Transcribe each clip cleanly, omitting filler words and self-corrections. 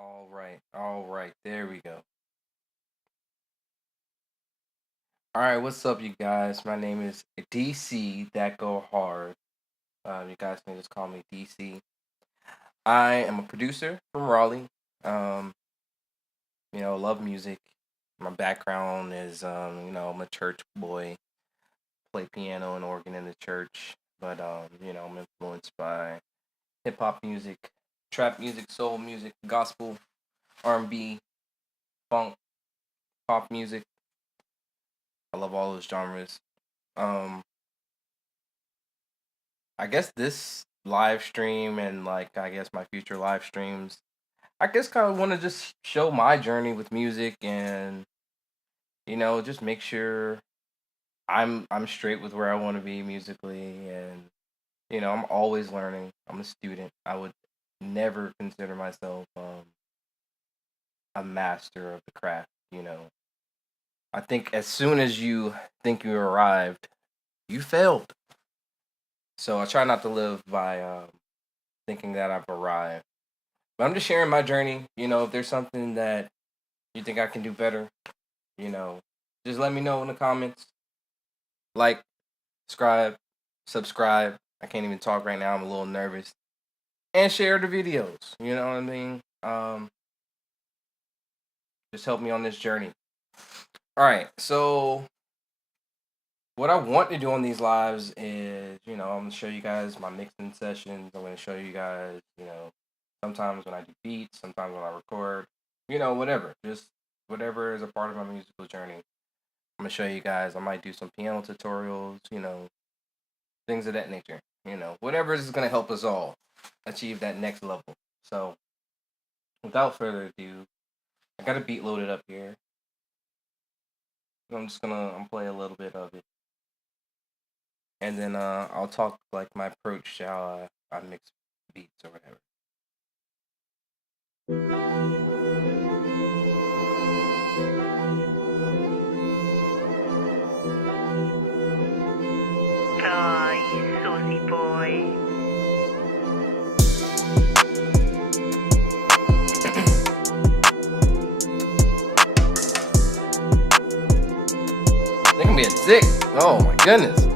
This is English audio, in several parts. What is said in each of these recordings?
All right. There we go. All right, what's up, you guys? My name is DCthatGoHard. You guys can just call me DC. I am a producer from Raleigh. Um, love music. My background is, I'm a church boy. Play piano and organ in the church, but I'm influenced by hip hop music, trap music, soul music, gospel, R&B, funk, pop music. I love all those genres. Um, I guess this live stream and I guess my future live streams, I guess kind of want to just show my journey with music and just make sure I'm straight with where I want to be musically and I'm always learning. I'm a student. I would never consider myself a master of the craft. I think as soon as you think you arrived, you failed. So I try not to live by thinking that I've arrived. But I'm just sharing my journey. If there's something that you think I can do better, you know, just let me know in the comments. Like, subscribe. I can't even talk right now. I'm a little nervous. And share the videos. You know what I mean? Just help me on this journey. All right. So what I want to do on these lives is, I'm going to show you guys my mixing sessions. I'm going to show you guys, sometimes when I do beats, sometimes when I record, whatever. Just whatever is a part of my musical journey. I'm going to show you guys. I might do some piano tutorials, things of that nature. Whatever is going to help us all achieve that next level. So, without further ado, I got a beat loaded up here. I'm just gonna play a little bit of it, and then I'll talk like my approach to how I mix beats or whatever. Oh, you saucy boy. They can be at 6. Oh my goodness.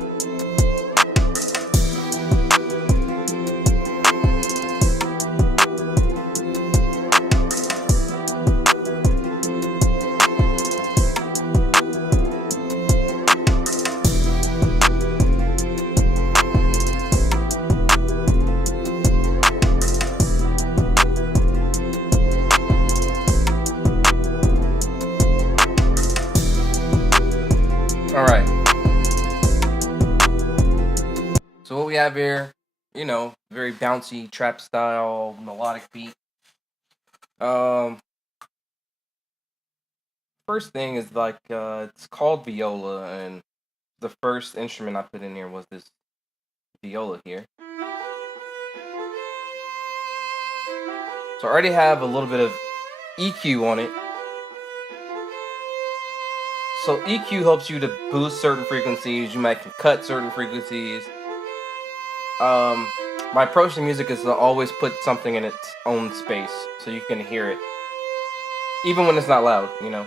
All right. So what we have here, very bouncy trap style melodic beat. First thing is it's called viola, and the first instrument I put in here was this viola here. So I already have a little bit of EQ on it. So EQ helps you to boost certain frequencies. You might cut certain frequencies. My approach to music is to always put something in its own space so you can hear it, even when it's not loud. I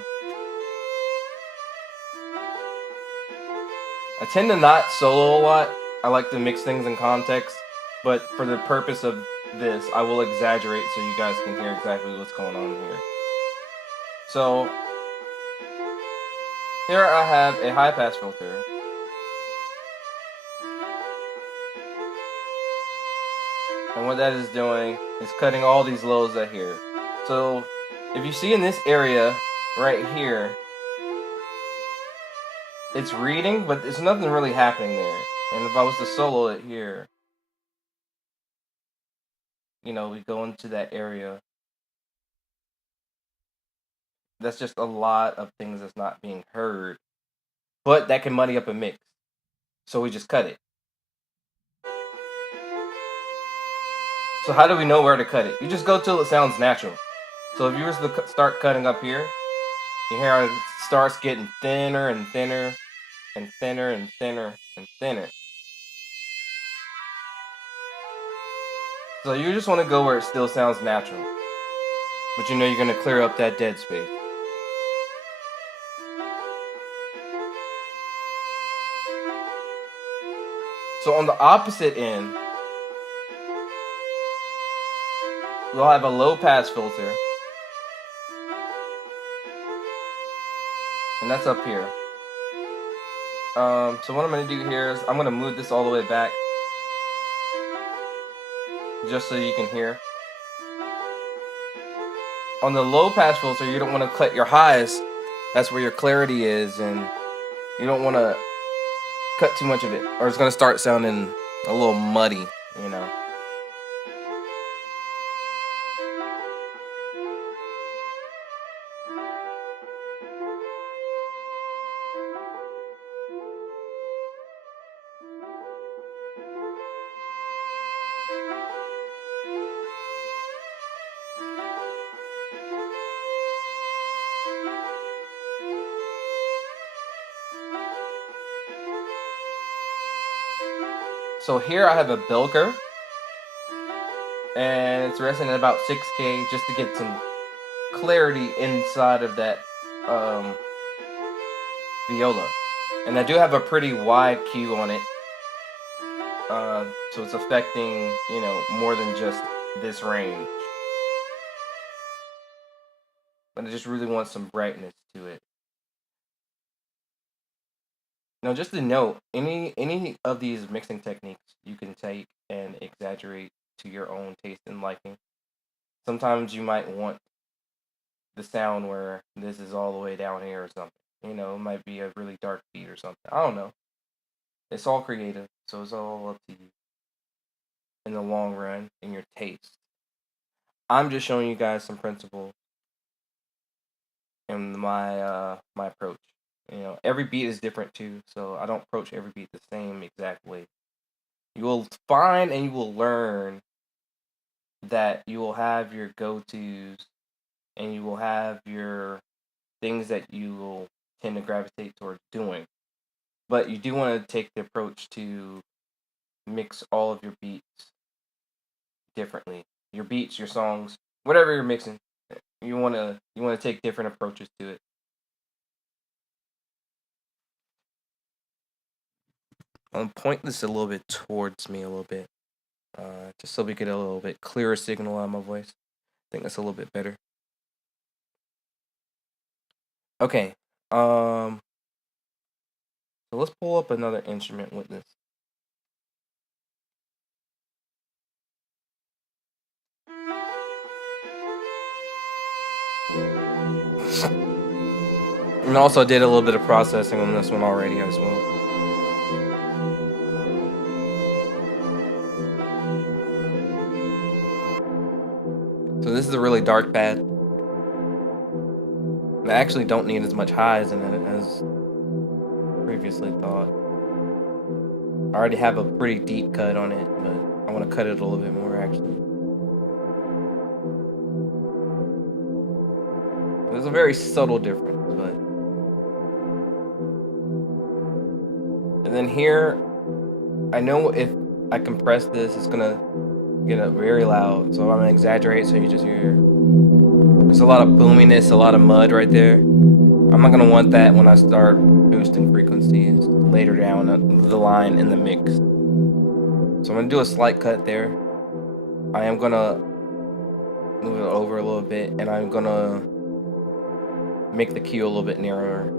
tend to not solo a lot. I like to mix things in context, but for the purpose of this, I will exaggerate so you guys can hear exactly what's going on here. So here I have a high pass filter. And what that is doing is cutting all these lows right here. So if you see in this area right here, it's reading, but there's nothing really happening there. And if I was to solo it here, we go into that area. That's just a lot of things that's not being heard, but that can muddy up a mix. So we just cut it. So how do we know where to cut it? You just go till it sounds natural. So if you were to start cutting up here, you hear how it starts getting thinner and thinner and thinner and thinner and thinner. So you just want to go where it still sounds natural. but you're gonna clear up that dead space. So on the opposite end, we'll have a low pass filter, and that's up here. So what I'm gonna do here is I'm gonna move this all the way back, just so you can hear. On the low pass filter, you don't want to cut your highs. That's where your clarity is, and you don't want to cut too much of it, or it's gonna start sounding a little muddy, you know. So here I have a bell curve, and it's resting at about 6K just to get some clarity inside of that um, viola. And I do have a pretty wide Q on it, so it's affecting, more than just this range. But I just really want some brightness to it. Now, just to note, any of these mixing techniques you can take and exaggerate to your own taste and liking. Sometimes you might want the sound where this is all the way down here or something. It might be a really dark beat or something. I don't know. It's all creative, so it's all up to you in the long run in your taste. I'm just showing you guys some principles and my approach. Every beat is different too, so I don't approach every beat the same exact way. You will find and you will learn that you will have your go-tos and you will have your things that you will tend to gravitate towards doing. But you do want to take the approach to mix all of your beats differently. Your beats, your songs, whatever you're mixing, you want to take different approaches to it. I'll point this a little bit towards me a little bit, just so we get a little bit clearer signal on my voice. I think that's a little bit better. Okay, so let's pull up another instrument with this. And also did a little bit of processing on this one already as well. So this is a really dark pad. I actually don't need as much highs in it as previously thought. I already have a pretty deep cut on it, but I want to cut it a little bit more actually. There's a very subtle difference, but... And then here, I know if I compress this, it's gonna get up very loud. So I'm gonna exaggerate so you just hear. There's a lot of boominess, a lot of mud right there. I'm not gonna want that when I start boosting frequencies later down the line in the mix. So I'm gonna do a slight cut there. I am gonna move it over a little bit, and I'm gonna make the Q a little bit nearer.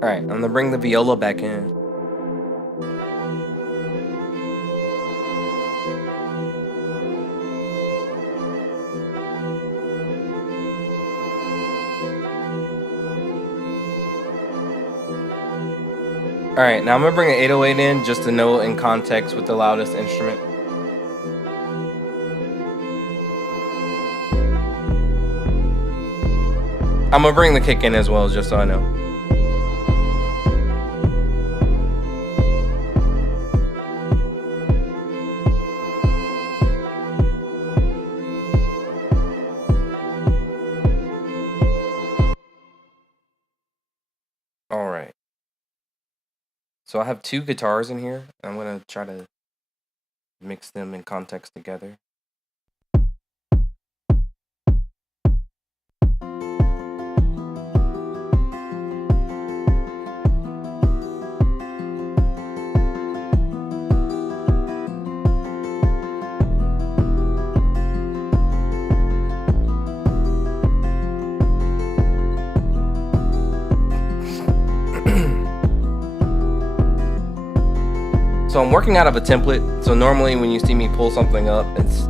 Alright, I'm gonna bring the viola back in. Alright, now I'm gonna bring an 808 in just to know in context with the loudest instrument. I'm gonna bring the kick in as well, just so I know. Alright. So I have two guitars in here. I'm gonna try to mix them in context together. So I'm working out of a template. So normally when you see me pull something up, it's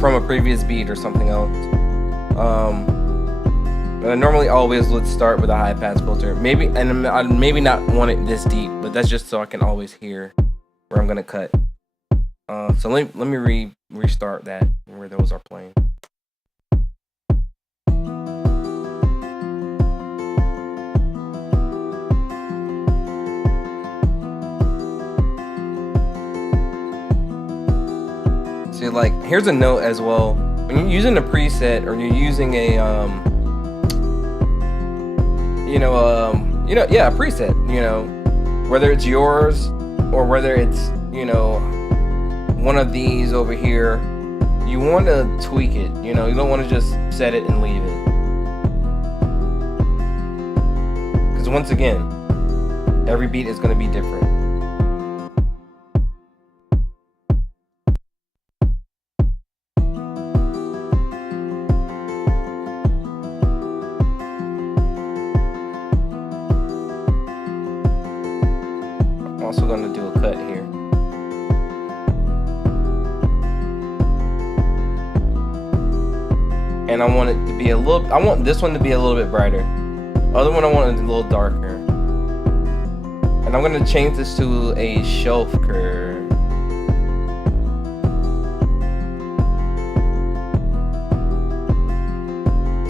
from a previous beat or something else. But I normally always would start with a high pass filter. Maybe, and I maybe not want it this deep, but that's just so I can always hear where I'm gonna cut. So let me restart that where those are playing. See, like, here's a note as well. When you're using a preset or you're using a a preset, whether it's yours or whether it's, one of these over here, you want to tweak it. You don't want to just set it and leave it. Because once again, every beat is going to be different. I'm also going to do a cut here. And I want it to be I want this one to be a little bit brighter. Other one I want it a little darker. And I'm gonna change this to a shelf curve.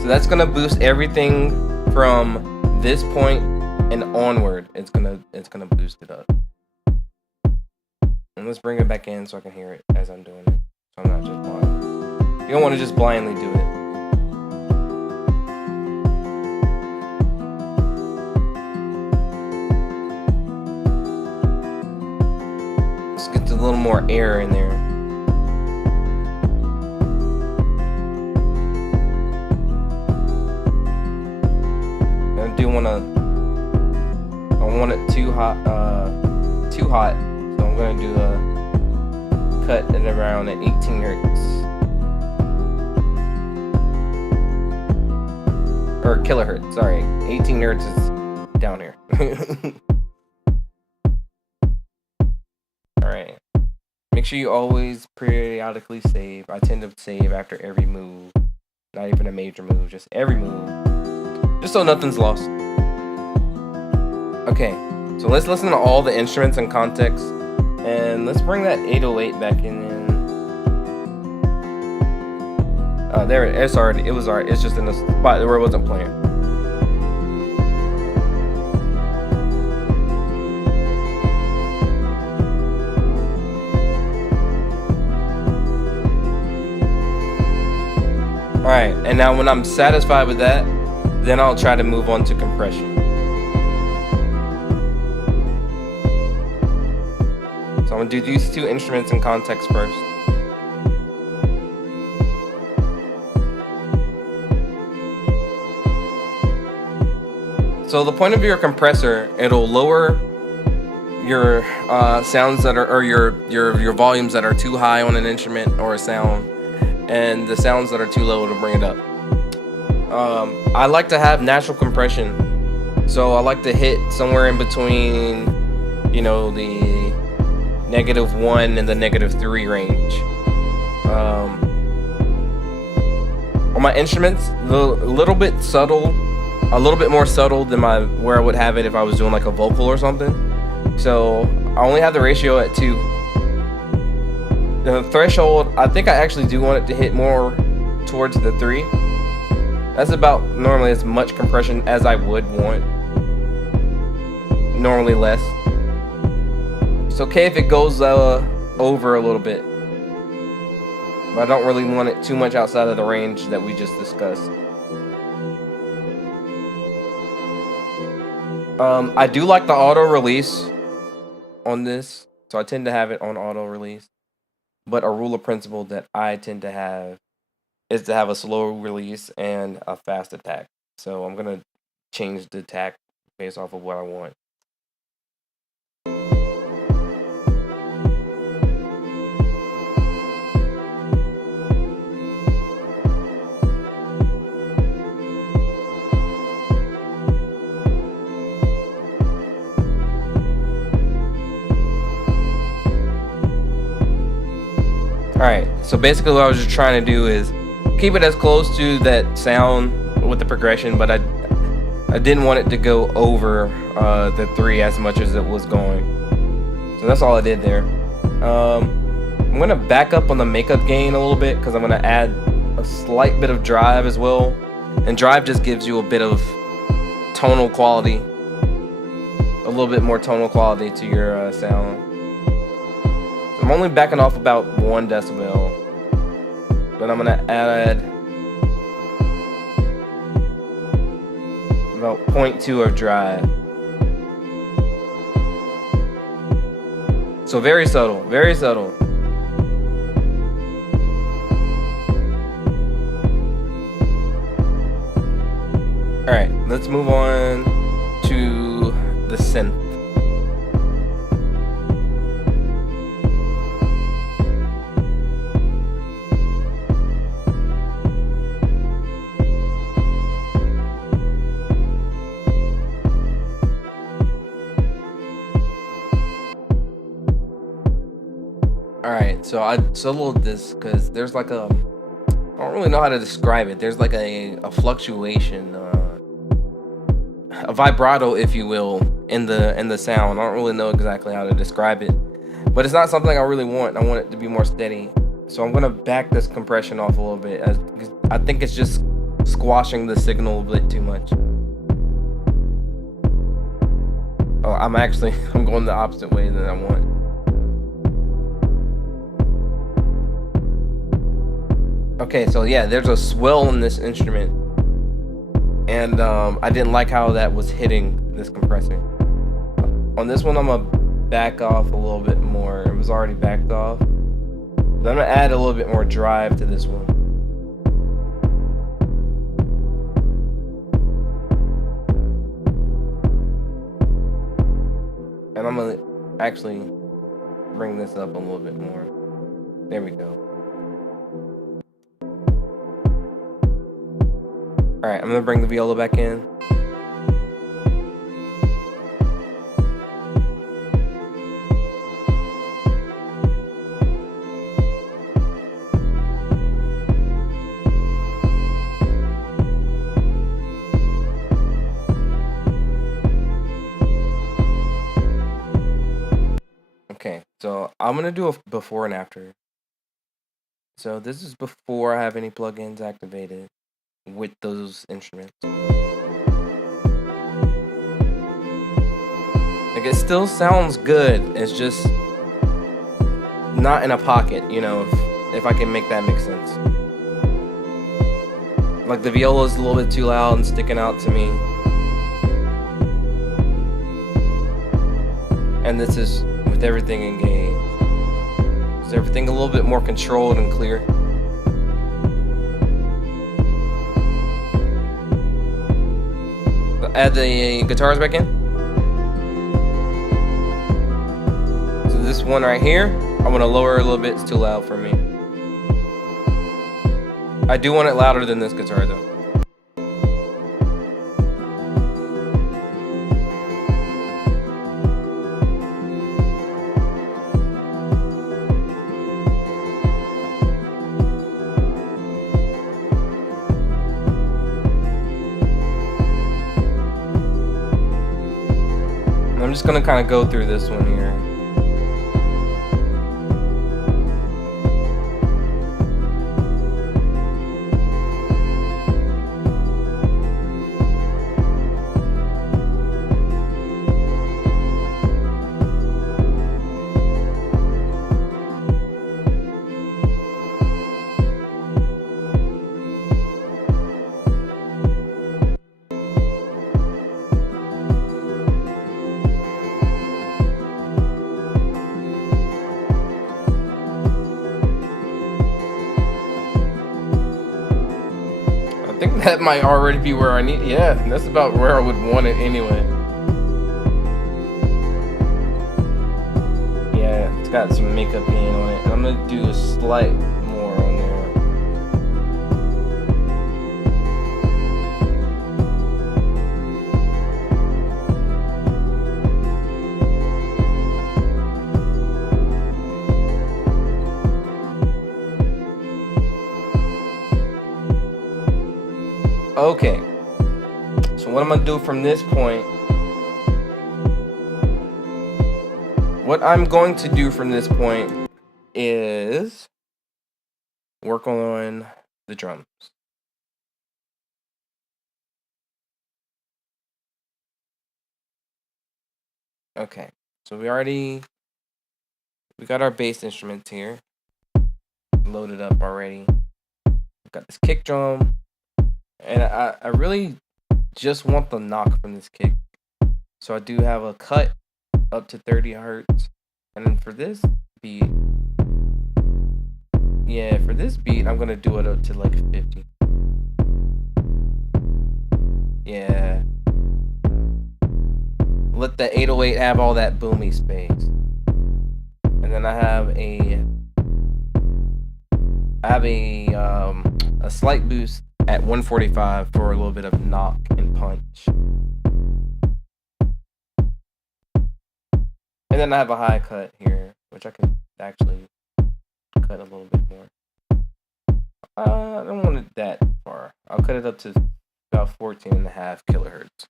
So that's gonna boost everything from this point and onward. It's gonna boost it up. And let's bring it back in so I can hear it as I'm doing it. So I'm not just blind. You don't want to just blindly do it. Let's get a little more air in there. I want it too hot, so I'm gonna do a cut at around at 18 hertz. Or kilohertz, sorry. 18 hertz is down here. Alright. Make sure you always periodically save. I tend to save after every move. Not even a major move, just every move. Just so nothing's lost. Okay, so let's listen to all the instruments in context. And let's bring that 808 back in. There it is. It was already. It's just in the spot where it wasn't playing. Alright, and now when I'm satisfied with that, then I'll try to move on to compression. So I'm gonna do these two instruments in context first. So the point of your compressor, it'll lower your sounds that are, or your volumes that are too high on an instrument or a sound, and the sounds that are too low to bring it up. I like to have natural compression, so I like to hit somewhere in between, the -1 and the -3 range. On my instruments, a little bit more subtle than where I would have it if I was doing like a vocal or something. So I only have the ratio at 2. The threshold, I think I actually do want it to hit more towards the 3. That's about normally as much compression as I would want. Normally less. It's okay if it goes over a little bit, but I don't really want it too much outside of the range that we just discussed. I do like the auto release. on this, so I tend to have it on auto release. But a rule of principle that I tend to have is to have a slow release and a fast attack. So I'm gonna change the attack based off of what I want. Alright, so basically what I was just trying to do is keep it as close to that sound with the progression, but I didn't want it to go over the 3 as much as it was going. So that's all I did there. I'm going to back up on the makeup gain a little bit because I'm going to add a slight bit of drive as well. And drive just gives you a bit of tonal quality, a little bit more tonal quality to your sound. I'm only backing off about 1 decibel, but I'm gonna add about 0.2 of drive. So very subtle, very subtle. Alright, let's move on to the synth. Alright, so I soloed this because there's like I don't really know how to describe it. There's like a fluctuation, a vibrato, if you will, in the sound. I don't really know exactly how to describe it, but it's not something I really want. I want it to be more steady. So I'm gonna back this compression off a little bit, as I think it's just squashing the signal a bit too much. Oh, I'm going the opposite way than I want. Okay, so yeah, there's a swell in this instrument, and I didn't like how that was hitting this compressor. On this one, I'm gonna back off a little bit more. It was already backed off, but I'm gonna add a little bit more drive to this one. And I'm gonna actually bring this up a little bit more. There we go. Alright, I'm gonna bring the viola back in. Okay, so I'm gonna do a before and after. So this is before I have any plugins activated with those instruments. Like, it still sounds good. It's just not in a pocket, you know, if I can make that make sense. Like, the viola is a little bit too loud and sticking out to me. And this is with everything engaged. So everything a little bit more controlled and clear. Add the guitars back in. So this one right here, I'm gonna lower a little bit. It's too loud for me. I do want it louder than this guitar though. I'm just gonna kind of go through this one here. That might already be where I need. Yeah, that's about where I would want it anyway. Yeah, it's got some makeup paint on it. I'm gonna do a slight more on there. Okay, so what I'm gonna do from this point, is work on the drums. Okay, so we got our bass instruments here loaded up already. We've got this kick drum, and I really just want the knock from this kick. So I do have a cut up to 30 hertz, and then for this beat, I'm gonna do it up to like 50. Yeah. Let the 808 have all that boomy space. And then I have a slight boost at 145 for a little bit of knock and punch. And then I have a high cut here, which I can actually cut a little bit more. I don't want it that far. I'll cut it up to about 14.5 kilohertz.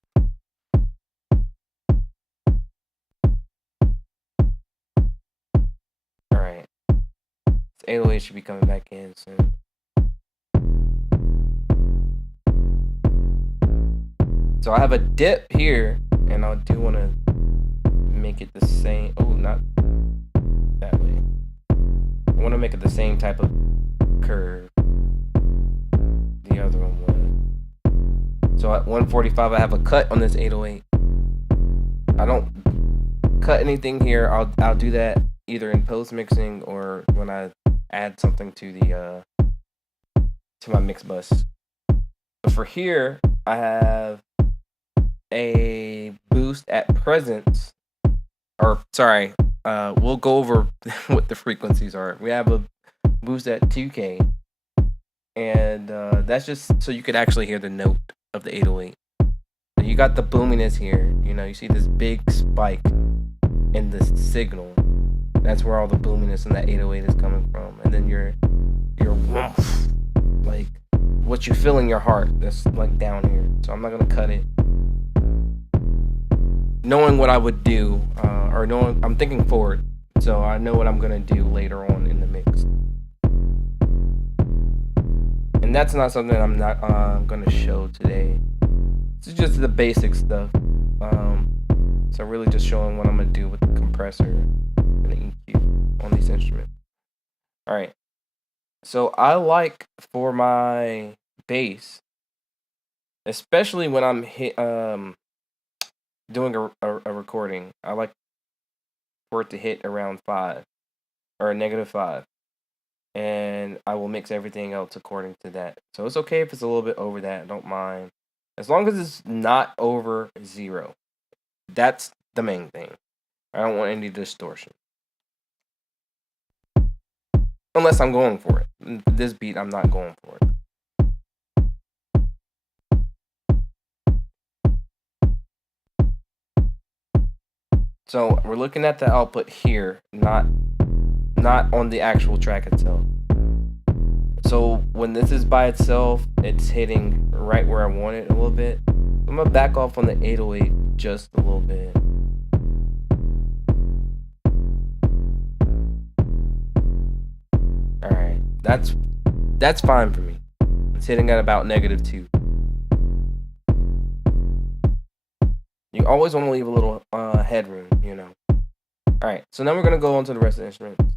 Alright. This 808 should be coming back in soon. So I have a dip here, and I do want to make it the same. Oh, not that way. I want to make it the same type of curve the other one was. So at 145, I have a cut on this 808. I don't cut anything here. I'll do that either in post mixing or when I add something to the to my mix bus. But for here, I have a boost at presence. Or sorry, we'll go over what the frequencies are. We have a boost at 2K, and that's just so you could actually hear the note of the 808. So you got the boominess here. You know, you see this big spike in the signal. That's where all the boominess in that 808 is coming from. And then your woof, like what you feel in your heart, that's like down here. So I'm not gonna cut it. Knowing what I would do, I'm thinking forward, so I know what I'm gonna do later on in the mix. And that's not something I'm not gonna show today. It's just the basic stuff. So really just showing what I'm gonna do with the compressor and the EQ on these instruments. All right. So I like for my bass, especially when I'm doing a recording, I like for it to hit around 5 or a -5, and I will mix everything else according to that. So it's okay if it's a little bit over that. I don't mind, as long as it's not over 0. That's the main thing. I don't want any distortion, unless I'm going for it. This beat, I'm not going for it. So we're looking at the output here, not on the actual track itself. So when this is by itself, it's hitting right where I want it a little bit. I'm gonna back off on the 808 just a little bit. All right, that's fine for me. It's hitting at about -2. You always want to leave a little headroom, you know. All right, so now we're gonna go on to the rest of the instruments.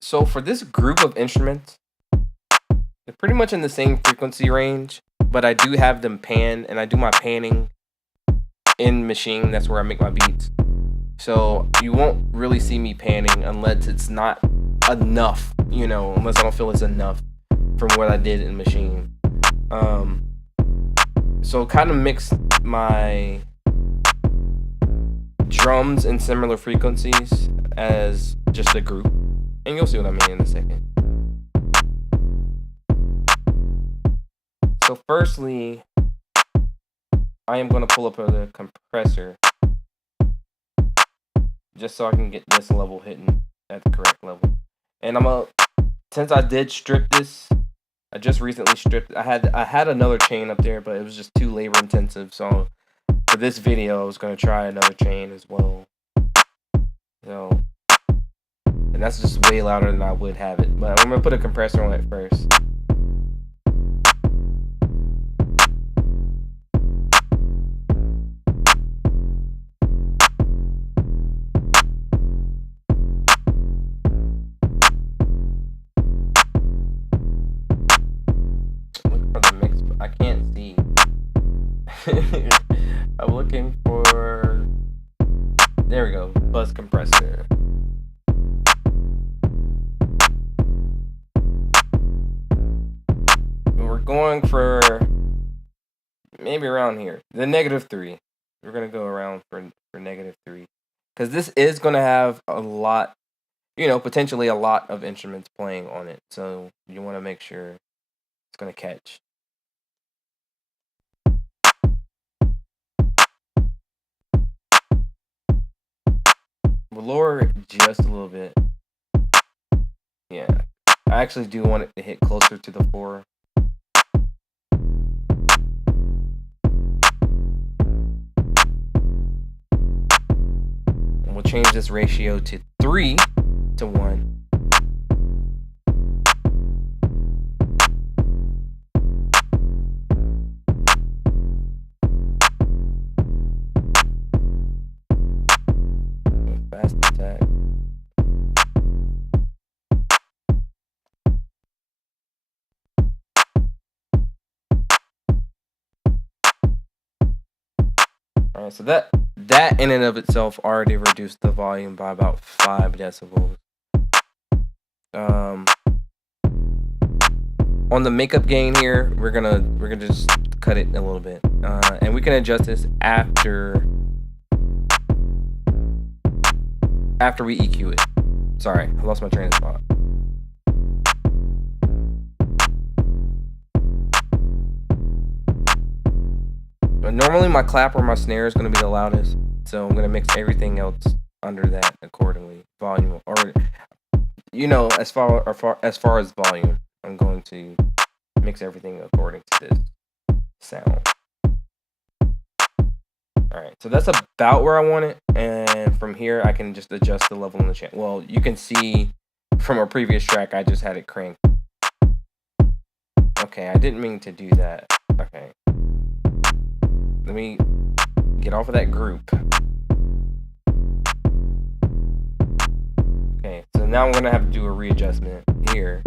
So for this group of instruments, they're pretty much in the same frequency range, but I do have them panned, and I do my panning in Machine. That's where I make my beats. So you won't really see me panning unless it's not enough, unless I don't feel it's enough from what I did in Machine. So kind of mix my drums in similar frequencies as just a group. And you'll see what I mean in a second. So firstly, I am going to pull up the compressor just so I can get this level hitting at the correct level. And since I did strip this, I just recently stripped. I had another chain up there, but it was just too labor intensive. So for this video, I was gonna try another chain as well. So, and that's just way louder than I would have it. But I'm gonna put a compressor on it first. I can't see. I'm looking for. There we go. Bus compressor. We're going for maybe around here. The -3. We're gonna go around for -3 because this is gonna have a lot. Potentially a lot of instruments playing on it. So you want to make sure it's gonna catch. We'll lower it just a little bit. Yeah. I actually do want it to hit closer to the 4. And we'll change this ratio to 3 to 1. Fast attack. Alright, so that in and of itself already reduced the volume by about 5 decibels. On the makeup gain here, we're gonna just cut it a little bit, and we can adjust this after we EQ it. Sorry, I lost my train of thought. But normally my clap or my snare is going to be the loudest, so I'm going to mix everything else under that accordingly. Volume, or as far as volume, I'm going to mix everything according to this sound. Alright, so that's about where I want it, and from here I can just adjust the level on the channel. Well, you can see from a previous track I just had it cranked. Okay, I didn't mean to do that. Okay. Let me get off of that group. Okay, so now I'm going to have to do a readjustment here.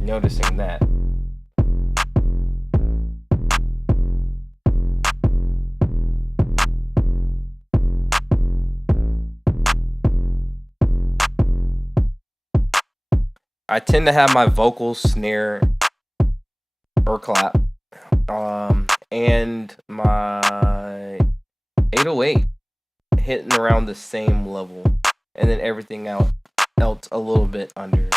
Noticing that. I tend to have my vocals, snare, or clap, and my 808 hitting around the same level, and then everything else a little bit under.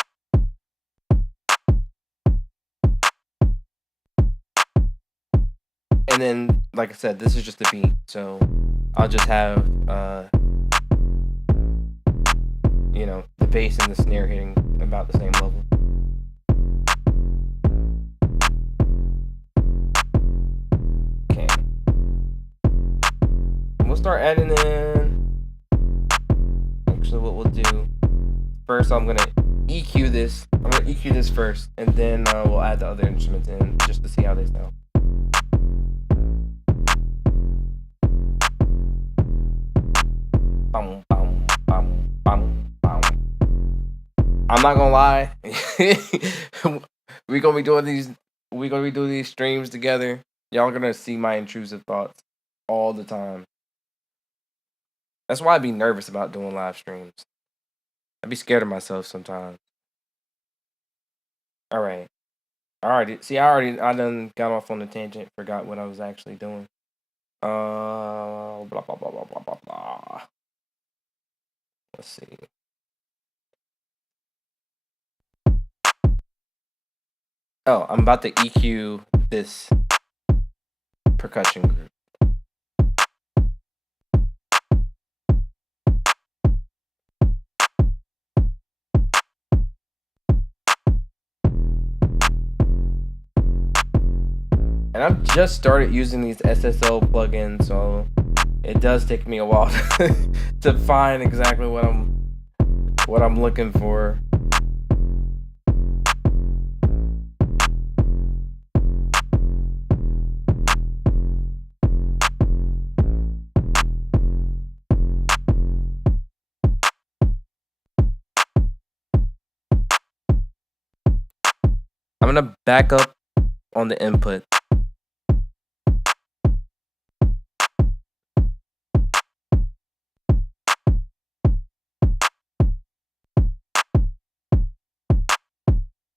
And then, like I said, this is just the beat, so I'll just have the bass and the snare hitting about the same level. Okay. We'll start adding in. Actually, what we'll do first, I'm gonna EQ this. I'm gonna EQ this first, and then we'll add the other instruments in just to see how they sound. Bum, bum, bum, bum, bum. I'm not gonna lie. We're gonna be doing these streams together. Y'all gonna see my intrusive thoughts all the time. That's why I'd be nervous about doing live streams. I'd be scared of myself sometimes. All right. I done got off on a tangent, forgot what I was actually doing. Blah blah blah blah blah blah blah. Let's see. Oh, I'm about to EQ this percussion group. And I've just started using these SSL plugins, so it does take me a while to find exactly what I'm looking for. I'm gonna back up on the input.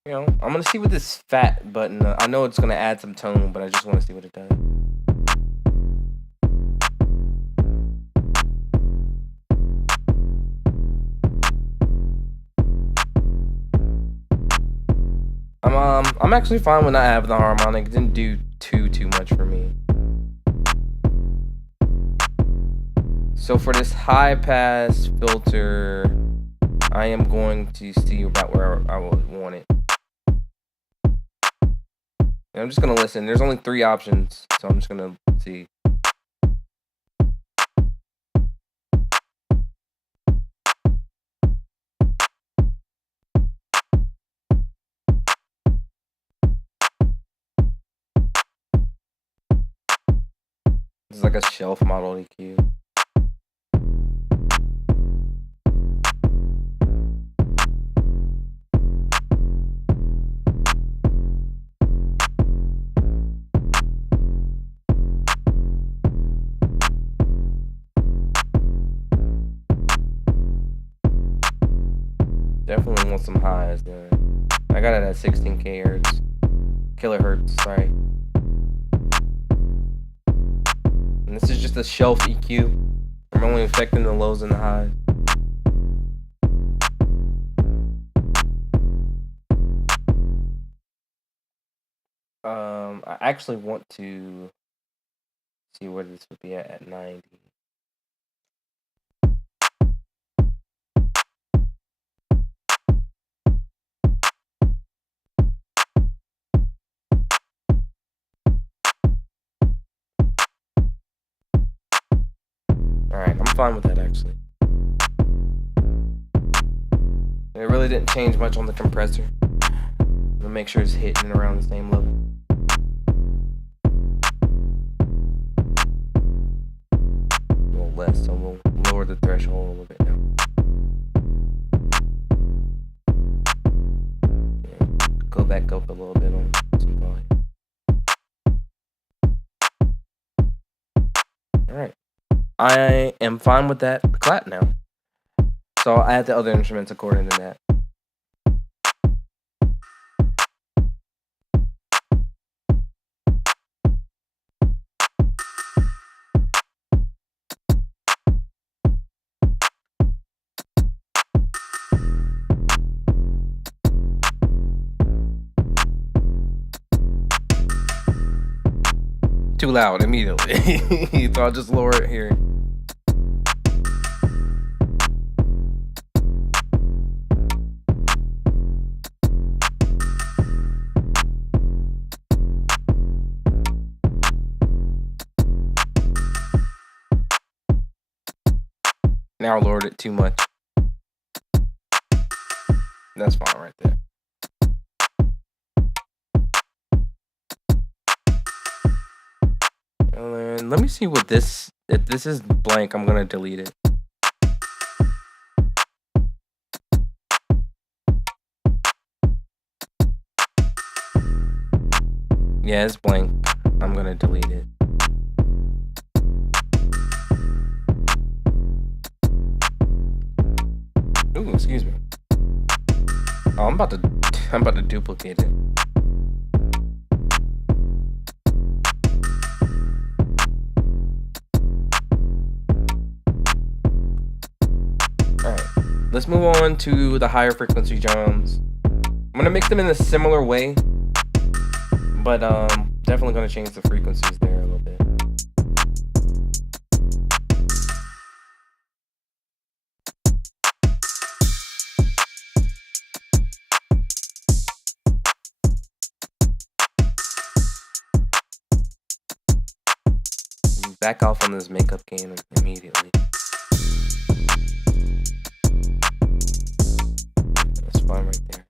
You know, I'm gonna see what this fat button. I know it's gonna add some tone, but I just want to see what it does. I'm actually fine with not having the harmonic. It didn't do too much for me. So for this high pass filter, I am going to see about where I would want it. And I'm just gonna listen. There's only 3 options, so I'm just gonna see. This is like a shelf model EQ. Definitely want some highs there. I got it at 16k hertz. Kilohertz, sorry. And this is just a shelf EQ. I'm only affecting the lows and the highs. I actually want to see where this would be at 90. Alright, I'm fine with that actually. It really didn't change much on the compressor. I'm gonna make sure it's hitting around the same level. A little less, so we'll lower the threshold a little bit now. Yeah, go back up a little bit on some volume. Alright. I am fine with that clap now. So I'll add the other instruments according to that. Too loud immediately. So I'll just lower it here. Now I lowered it too much. That's fine right there. And let me see what this, if this is blank, I'm gonna delete it. Yeah, it's blank. I'm gonna delete it. I'm about to duplicate it. Alright. Let's move on to the higher frequency drums. I'm gonna mix them in a similar way, but definitely gonna change the frequencies there a little bit. Back off on this makeup gain immediately. That's fine right there.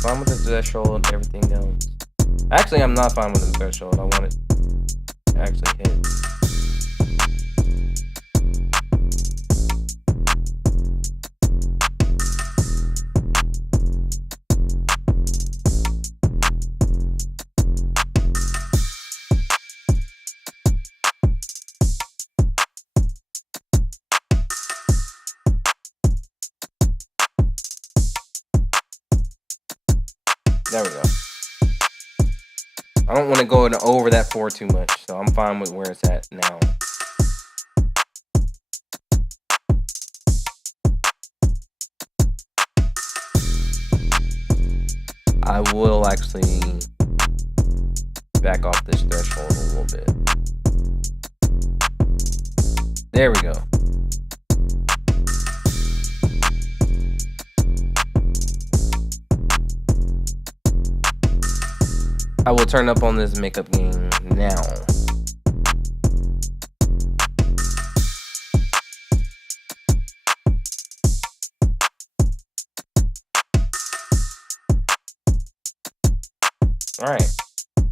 Fine with the threshold and everything else. Actually, I'm not fine with the threshold. I want it to actually hit. There we go. I don't want to go over that 4 too much, so I'm fine with where it's at now. I will actually back off this threshold a little bit. There we go. I will turn up on this makeup gain now. Alright,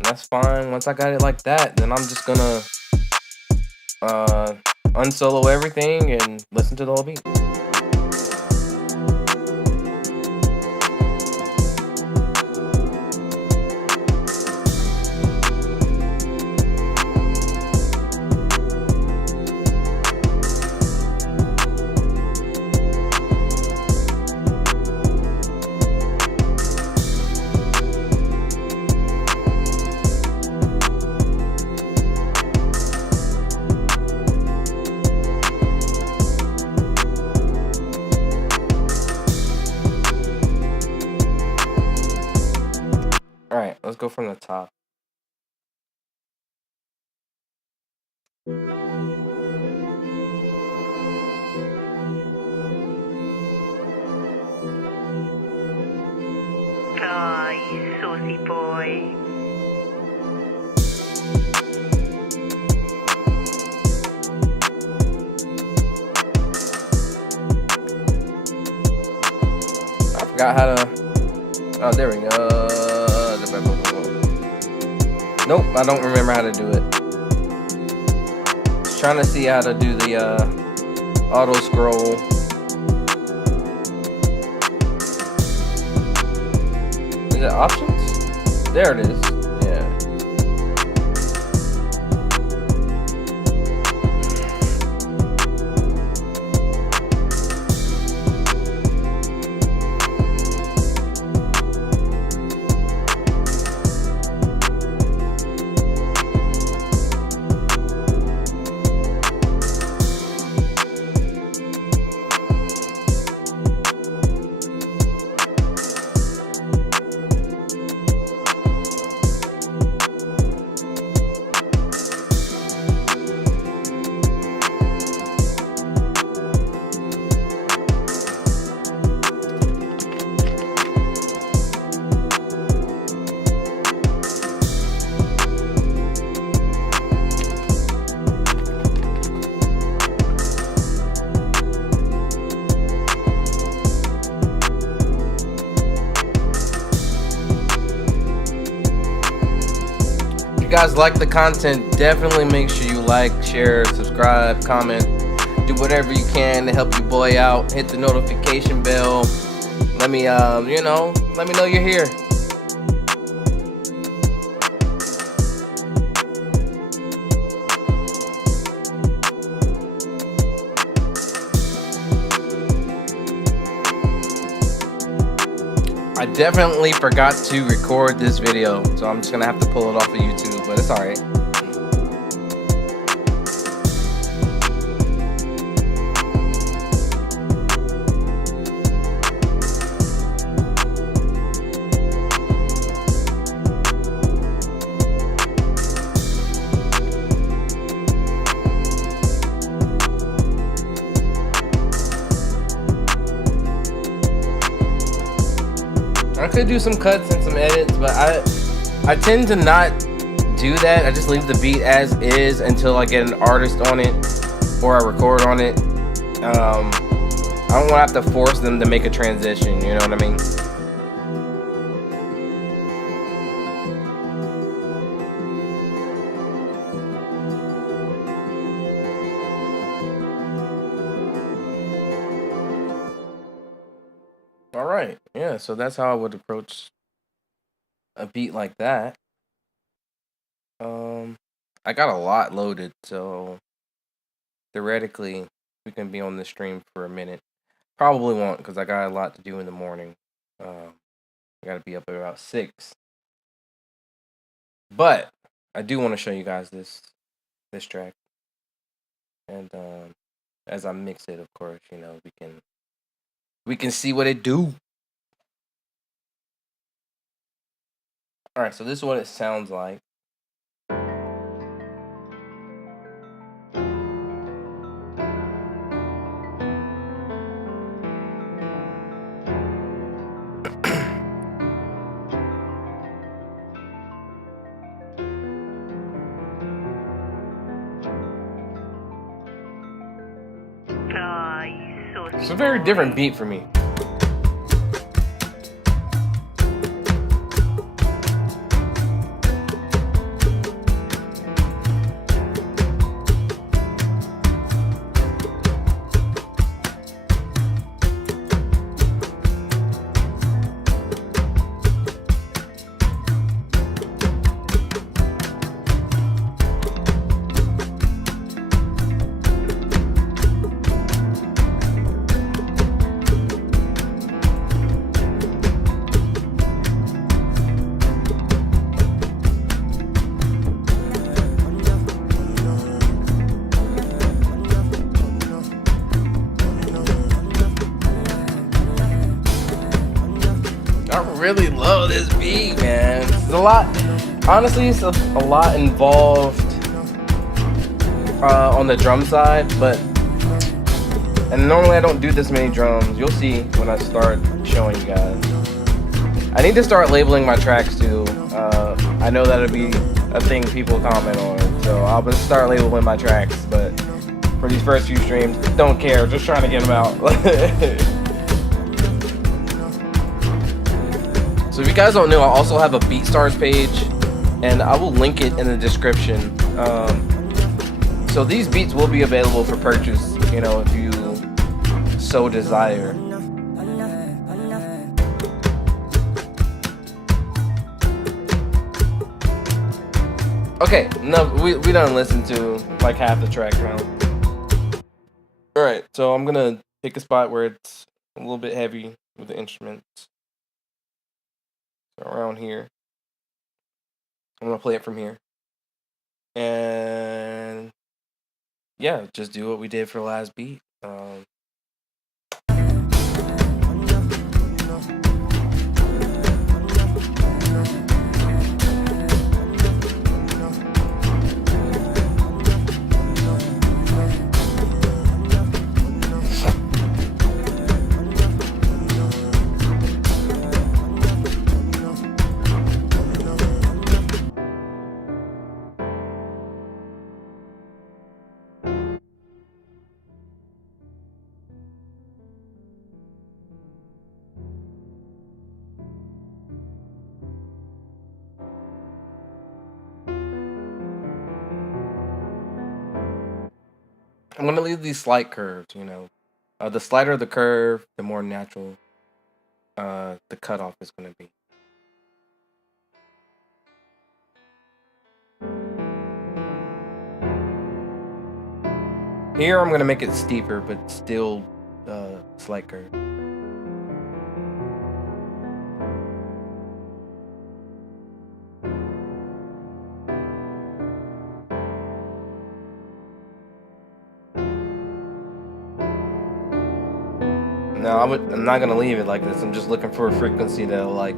that's fine. Once I got it like that, then I'm just gonna unsolo everything and listen to the whole beat. Alright, let's go from the top. Oh, you saucy boy. I forgot how to... Oh, there we go. Nope, I don't remember how to do it. Just trying to see how to do the auto scroll. Is it options? There it is. Yeah. Guys like the content, definitely make sure you like, share, subscribe, comment, do whatever you can to help your boy out. Hit the notification bell. Let me let me know you're here. I definitely forgot to record this video, so I'm just gonna have to pull it off of YouTube, but it's alright. I could do some cuts and some edits, but I tend to not do that. I just leave the beat as is until I get an artist on it or I record on it. I don't want to have to force them to make a transition, you know what I mean? All right, yeah, so that's how I would approach a beat like that. I got a lot loaded, so theoretically we can be on the stream for a minute. Probably won't, because I got a lot to do in the morning. I got to be up at about 6. But I do want to show you guys this track, and as I mix it, of course, you know, we can see what it do. All right, so this is what it sounds like. It's a very different beat for me. I really love this beat, man. It's a lot. Honestly, it's a lot involved on the drum side, and normally I don't do this many drums. You'll see when I start showing you guys. I need to start labeling my tracks too. I know that'll be a thing people comment on, so I'll just start labeling my tracks. But for these first few streams, don't care. Just trying to get them out. So if you guys don't know, I also have a BeatStars page, and I will link it in the description. So these beats will be available for purchase, you know, if you so desire. Okay, no, we done listened to like half the track now. Alright, so I'm gonna pick a spot where it's a little bit heavy with the instruments. Around here. I'm gonna play it from here. And yeah, just do what we did for the last beat. I'm gonna leave these slight curves, you know. The slighter the curve, the more natural the cutoff is gonna be. Here I'm gonna make it steeper, but still slight curve. No, I'm not gonna leave it like this. I'm just looking for a frequency that like.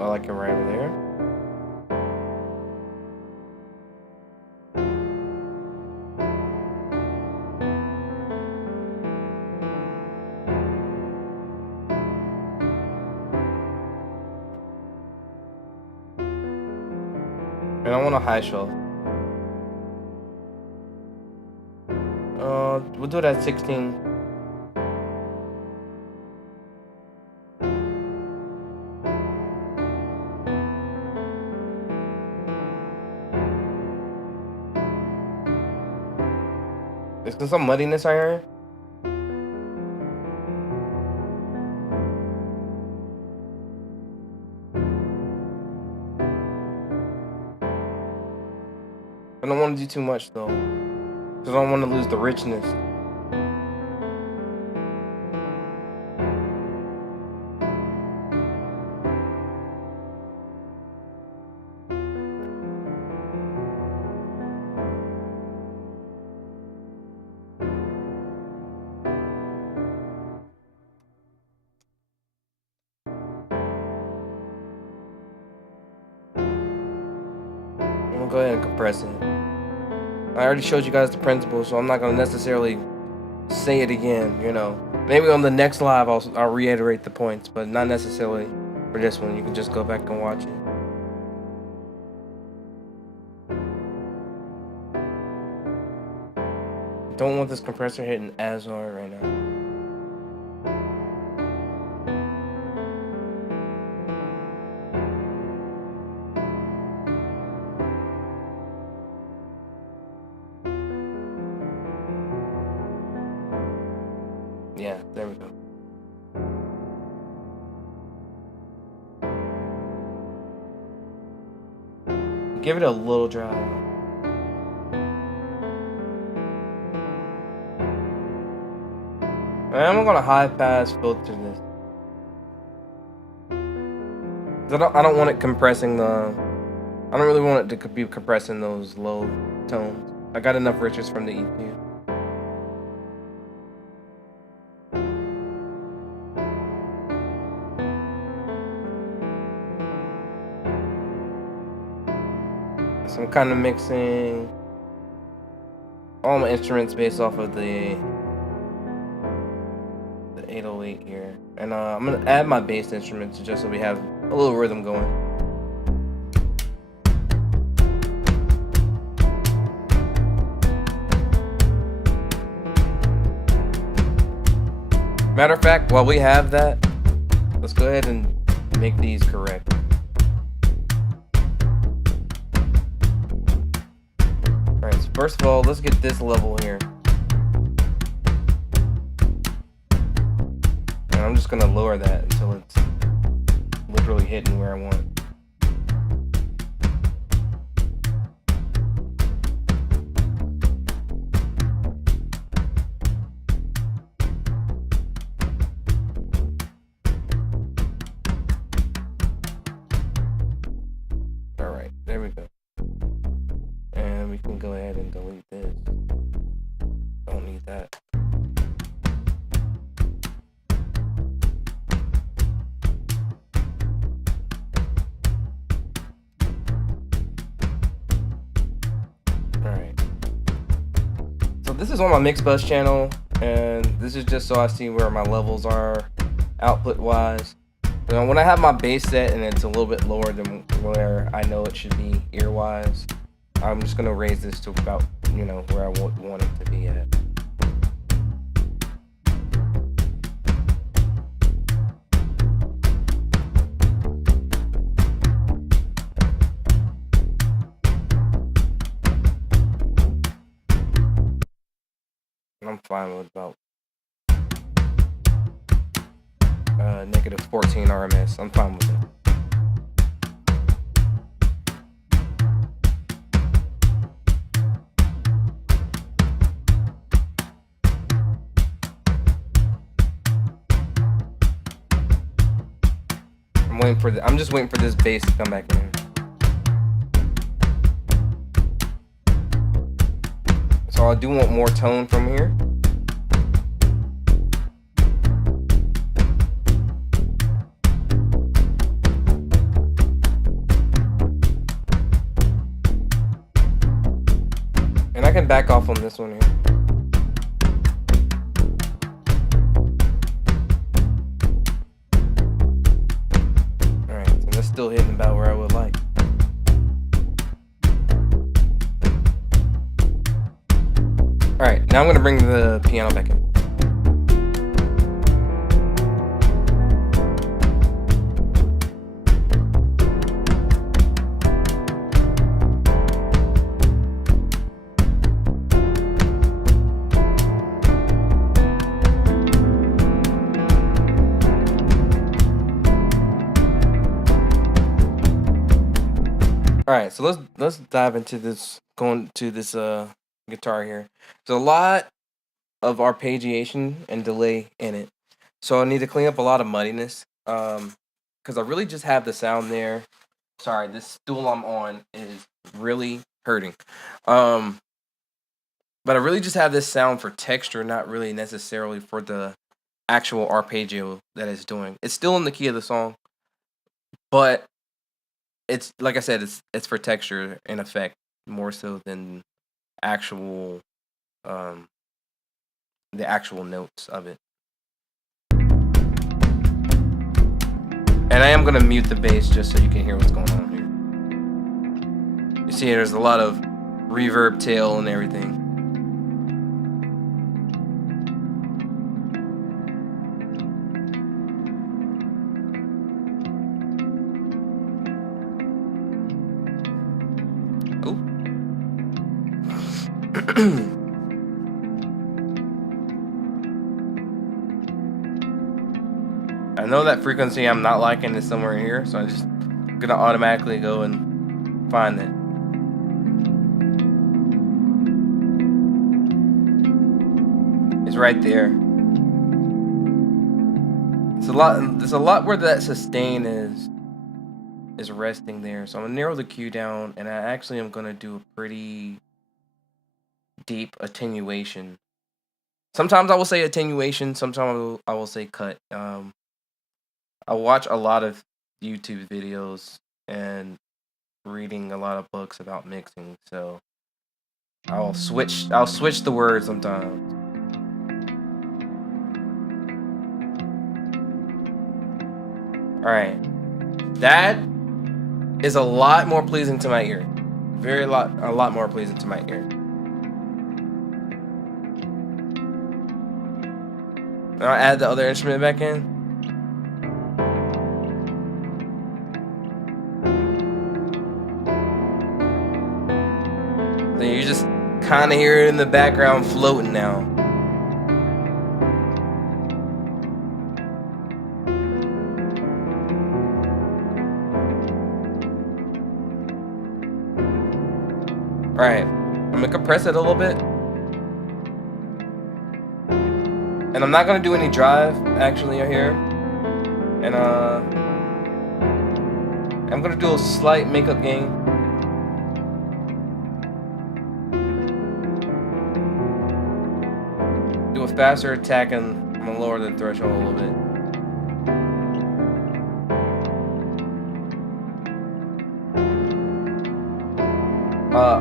I like it right over there. And I want a high shelf. We'll do it at 16. Is there some muddiness right here? I don't want to do too much though, because I don't want to lose the richness. I'm gonna go ahead and compress it. I already showed you guys the principle, so I'm not gonna necessarily say it again. You know, maybe on the next live I'll reiterate the points, but not necessarily for this one. You can just go back and watch it. Don't want this compressor hitting as hard right now. Yeah, there we go. Give it a little dry. I'm gonna high pass filter this. I don't want it compressing the. I don't really want it to be compressing those low tones. I got enough richness from the EQ. So I'm kind of mixing all my instruments based off of the 808 here, and I'm gonna add my bass instruments just so we have a little rhythm going. Matter of fact, while we have that, let's go ahead and make these correct. Alright, so first of all, let's get this level here. And I'm just gonna lower that until it's literally hitting where I want. Alright, there we go. And we can go ahead and delete this. Don't need that. Alright. So this is on my mix bus channel, and this is just so I see where my levels are output wise. You know, when I have my bass set and it's a little bit lower than where I know it should be ear wise, I'm just gonna raise this to about, you know, where I want it to be at. I'm fine with about negative 14 RMS. I'm fine with it. I'm I'm just waiting for this bass to come back in. So I do want more tone from here. And I can back off on this one here. Alright, so that's still hitting about where I would like. Alright, now I'm going to bring the piano back in. Alright, so let's dive into this, going to this guitar here. There's a lot of arpeggiation and delay in it. So I need to clean up a lot of muddiness. Because I really just have the sound there. Sorry, this stool I'm on is really hurting. But I really just have this sound for texture, not really necessarily for the actual arpeggio that it's doing. It's still in the key of the song, but it's like I said, it's for texture and effect more so than actual the actual notes of it. And I am gonna mute the bass just so you can hear what's going on here. You see, there's a lot of reverb tail and everything. I know that frequency I'm not liking is somewhere here, so I'm just gonna automatically go and find it. It's right there. There's a lot where that sustain is resting there. So I'm gonna narrow the Q down, and I actually am gonna do a pretty deep attenuation. Sometimes I will say attenuation, sometimes I will say cut. I watch a lot of YouTube videos and reading a lot of books about mixing, so I'll switch the words sometimes. Alright. That is a lot more pleasing to my ear. A lot more pleasing to my ear. I'll add the other instrument back in. Then you just kind of hear it in the background floating now. Alright, I'm gonna compress it a little bit. And I'm not gonna do any drive actually here. And I'm gonna do a slight makeup gain. Do a faster attack, and I'm gonna lower the threshold a little bit.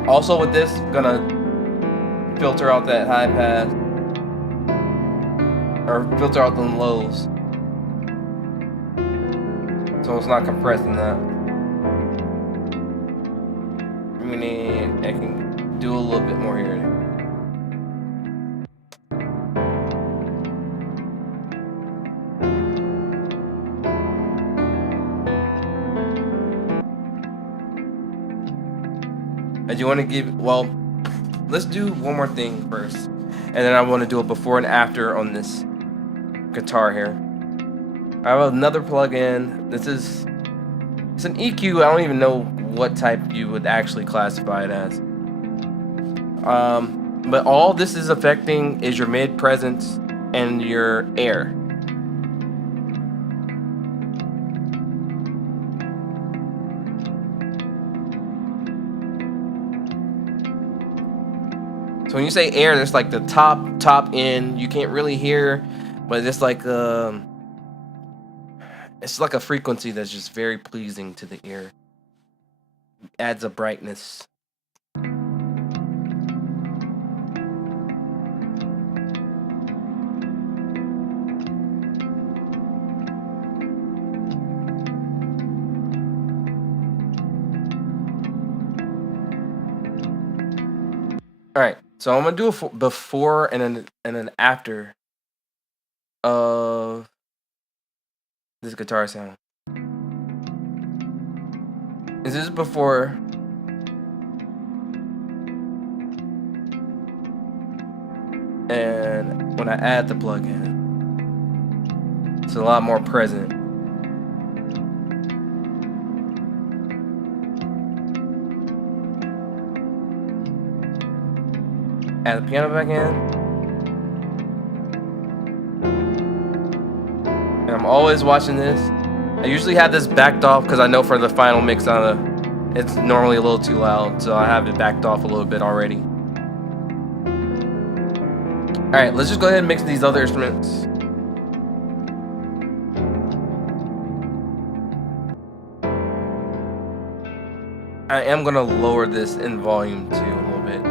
Also with this, gonna filter out that high pass, or filter out the lows, so it's not compressing that. I can do a little bit more here. I do want to let's do one more thing first, and then I want to do a before and after on this guitar here. I have another plugin. It's an EQ. I don't even know what type you would actually classify it as. But all this is affecting is your mid presence and your air. So when you say air, there's like the top end. You can't really hear, but it's like a frequency that's just very pleasing to the ear. Adds a brightness. All right, so I'm gonna do a before and an after of this guitar sound. This is before, and when I add the plugin, it's a lot more present. Add the piano back in. And I'm always watching this. I usually have this backed off because I know for the final mix it's normally a little too loud, so I have it backed off a little bit already. Alright, let's just go ahead and mix these other instruments. I am going to lower this in volume too a little bit.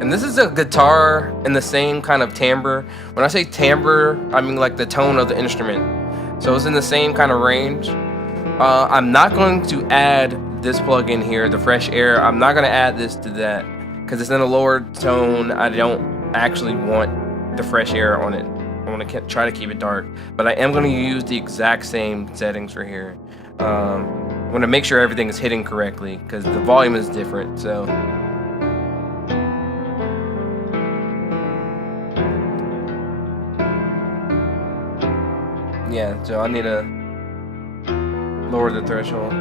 And this is a guitar in the same kind of timbre. When I say timbre, I mean like the tone of the instrument. So it's in the same kind of range. I'm not going to add this plugin here, the fresh air. I'm not going to add this to that because it's in a lower tone. I don't actually want the fresh air on it. I want to try to keep it dark. But I am going to use the exact same settings for here. I want to make sure everything is hitting correctly because the volume is different. So yeah, so I need to lower the threshold.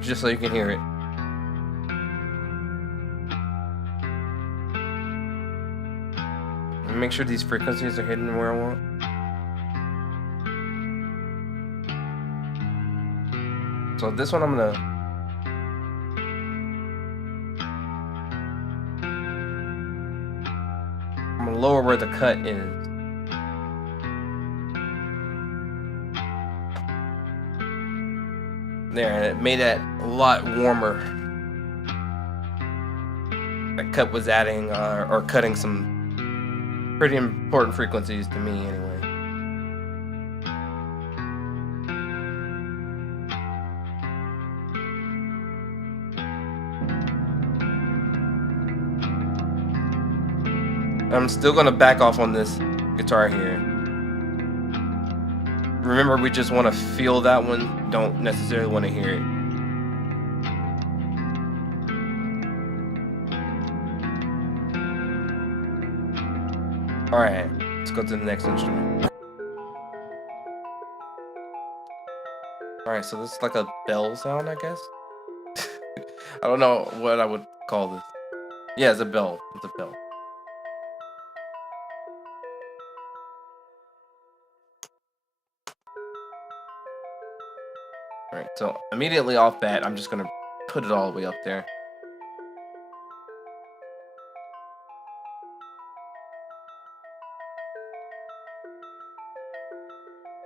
Just so you can hear it. And make sure these frequencies are hidden where I want. So this one I'm gonna lower where the cut is. There, and it made that a lot warmer. That cut was adding or cutting some pretty important frequencies to me anyway. I'm still gonna back off on this guitar here. Remember, we just want to feel that one, don't necessarily want to hear it. Alright, let's go to the next instrument. Alright, so this is like a bell sound, I guess? I don't know what I would call this. Yeah, it's a bell. It's a bell. Alright, so immediately off bat, I'm just gonna put it all the way up there.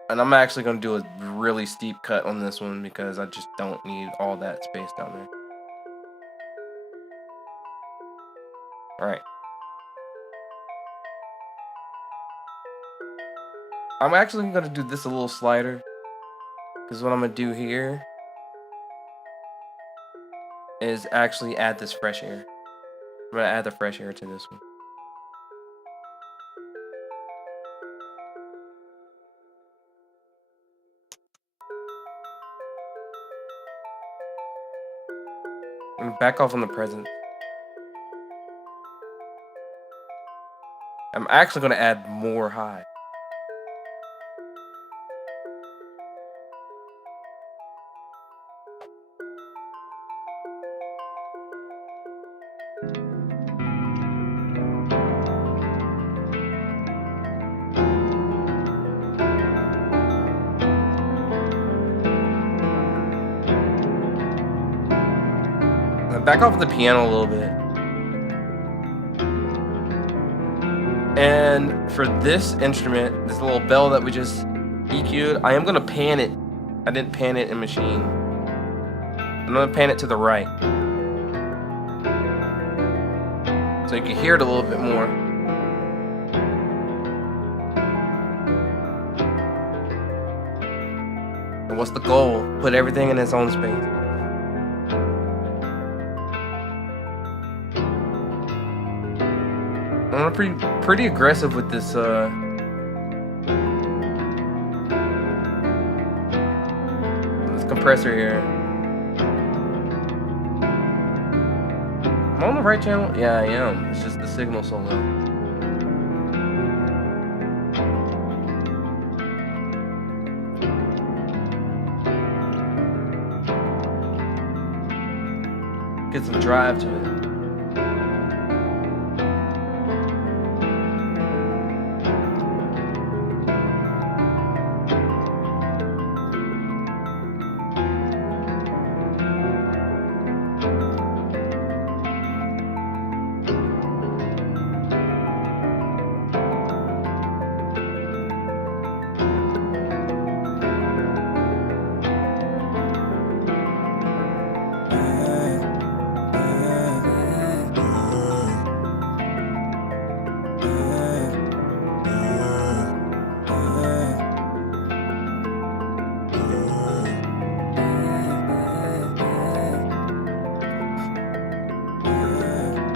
And I'm actually gonna do a really steep cut on this one because I just don't need all that space down there. Alright. I'm actually gonna do this a little slider. Because what I'm gonna do here is actually add this fresh air. I'm gonna add the fresh air to this one. And back off on the present. I'm actually going to add more high. And back off the piano a little bit. And for this instrument, this little bell that we just EQ'd, I am going to pan it. I didn't pan it in Machine. I'm going to pan it to the right, so you can hear it a little bit more. And what's the goal? Put everything in its own space. I'm pretty aggressive with this this compressor here. Am I on the right channel? Yeah, I am. It's just the signal so low. Get some drive to it.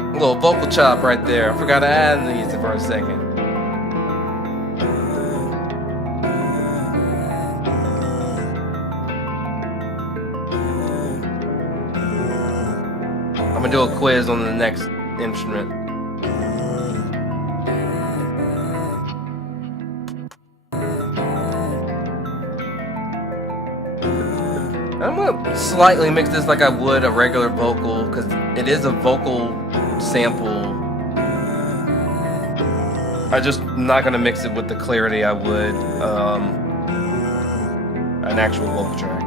A little vocal chop right there. I forgot to add these for a second. I'm gonna do a quiz on the next instrument. I'm gonna slightly mix this like I would a regular vocal, because it is a vocal sample. I'm just not gonna mix it with the clarity I would an actual vocal track.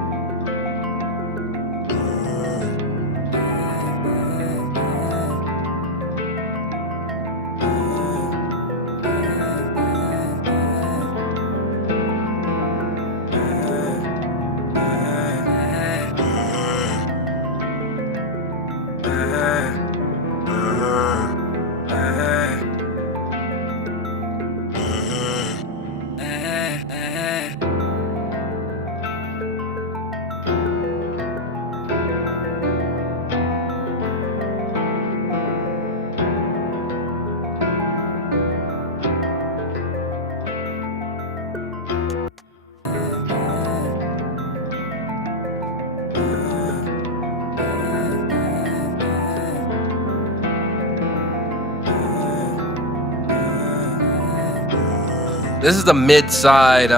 This is the mid-side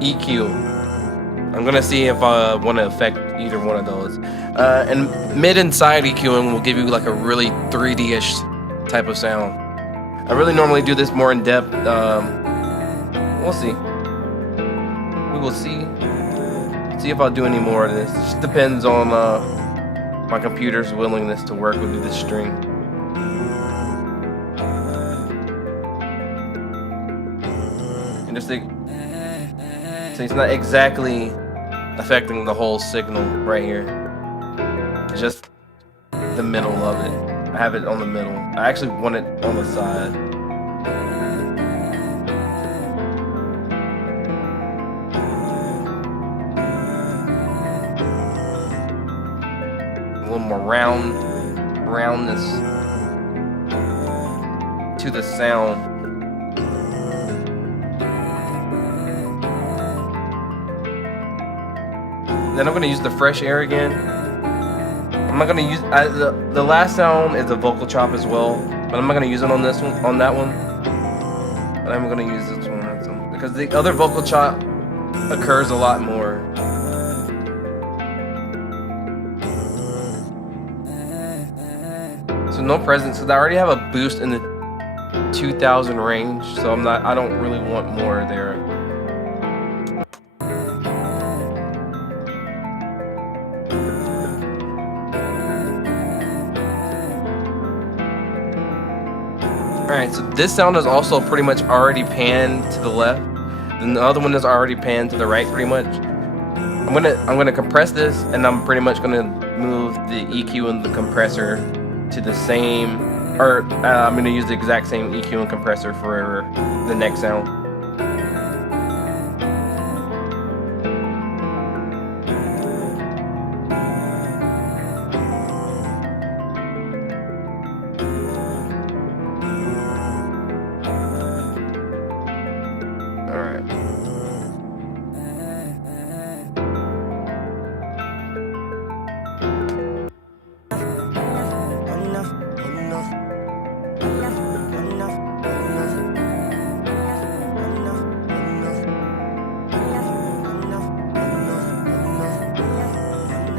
EQ. I'm gonna see if I want to affect either one of those. And mid and side EQing will give you like a really 3D-ish type of sound. I really normally do this more in depth. We'll see. We will see. See if I'll do any more of this. It just depends on my computer's willingness to work with this string. So it's not exactly affecting the whole signal right here. It's just the middle of it. I have it on the middle. I actually want it on the side. A little more roundness to the sound. Then I'm going to use the fresh air again. I'm not gonna use the last sound is a vocal chop as well, but I'm not gonna use it on this one, on that one. But I'm gonna use this one because the other vocal chop occurs a lot more. So no presence, because I already have a boost in the 2000 range, so I don't really want more there. Alright, so this sound is also pretty much already panned to the left. Then the other one is already panned to the right pretty much. I'm gonna compress this, and I'm pretty much gonna move the EQ and the compressor to the same, or I'm gonna use the exact same EQ and compressor for the next sound. Alright.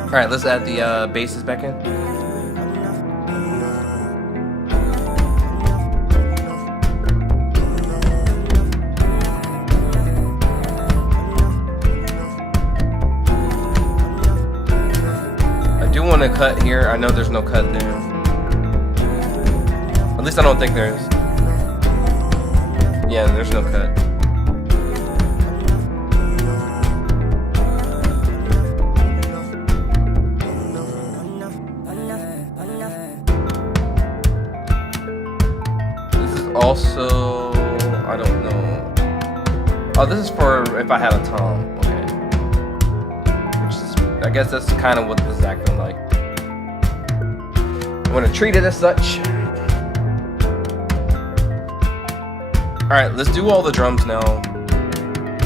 Alright, let's add the basses back in. I do want to cut here. I know there's no cut there. At least I don't think there is. Yeah, there's no cut. Also, I don't know. Oh, this is for if I had a tom. Okay. Which is, I guess that's kind of what this is acting like. I'm gonna treat it as such. Alright, let's do all the drums now.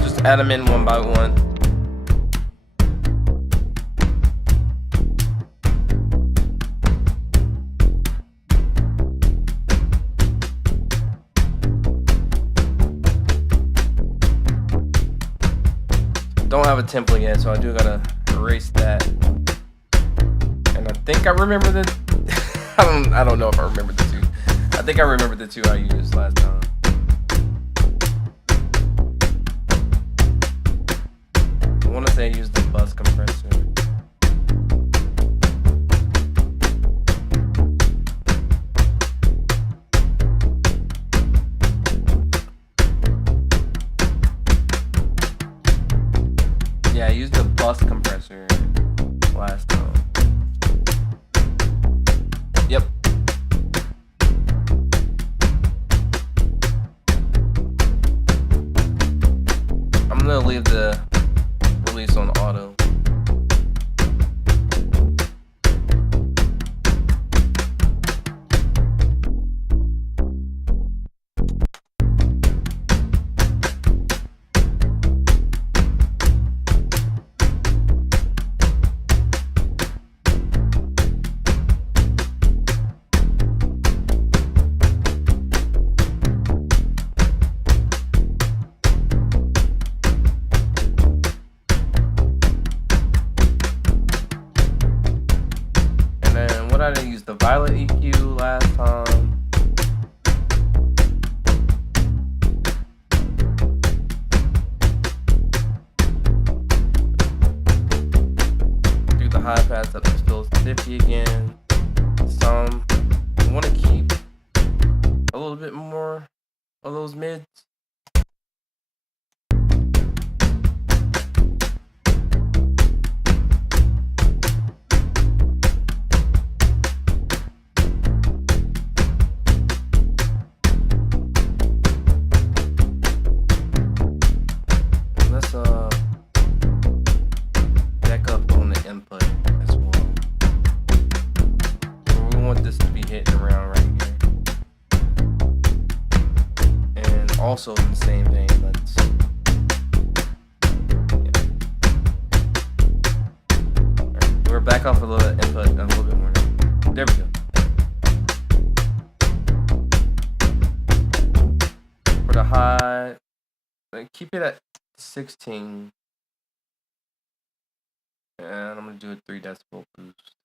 Just add them in one by one. Don't have a template yet, so I do gotta erase that. And I think I remember the I don't know if I remember the two. I think I remember the two I used last time. I wanna say I used the bus compressor. Yeah, I used the bus compressor last time. Yep. I'm gonna leave the release on auto. I didn't use the violet EQ last time. Do the high pass up to still 50 again. Some I want to keep a little bit more of those mids. Back up on the input as well. We want this to be hitting around right here. And also in the same vein, let's We're back off a little input, a little bit more now. There we go. For the high, keep it at 16. And I'm going to do a 3 decibel boost.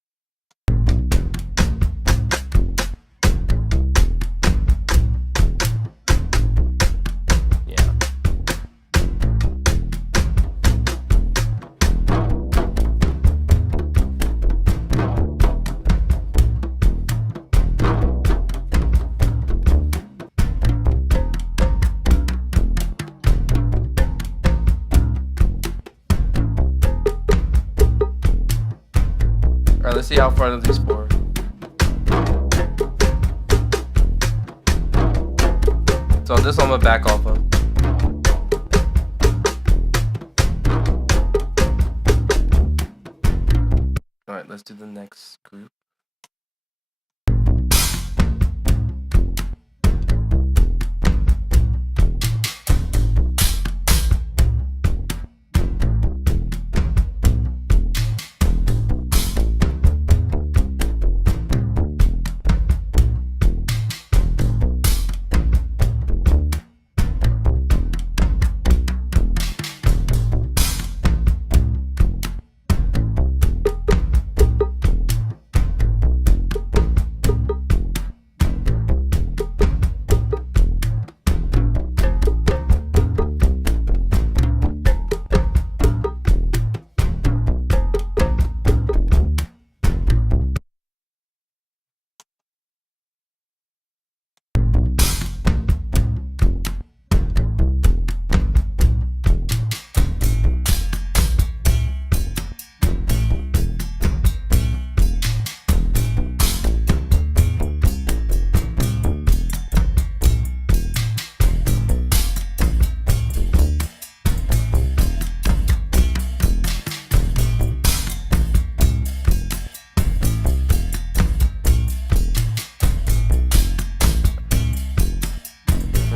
Alright, let's see how far does these pour. So this I'm gonna back off of. Alright, let's do the next group.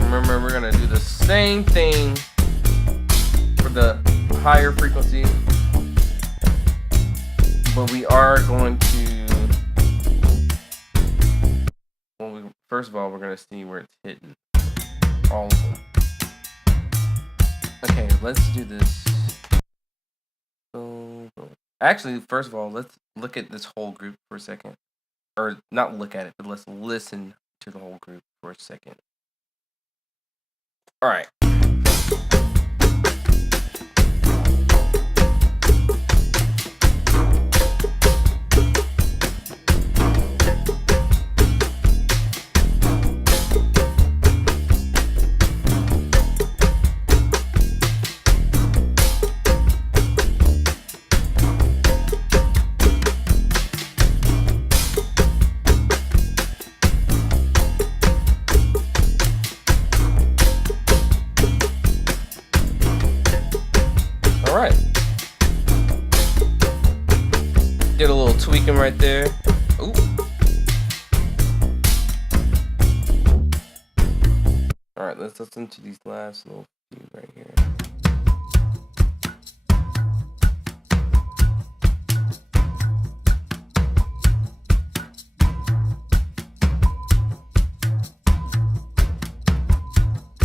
Remember, we're gonna do the same thing for the higher frequency, but we are going to, well, first of all, we're gonna see where it's hitting all of them. Okay, let's do this. Actually, first of all, let's look at this whole group for a second. Or not look at it, but let's listen to the whole group for a second. All right. All right. Get a little tweaking right there. Ooh. All right, let's listen to these last little few right here.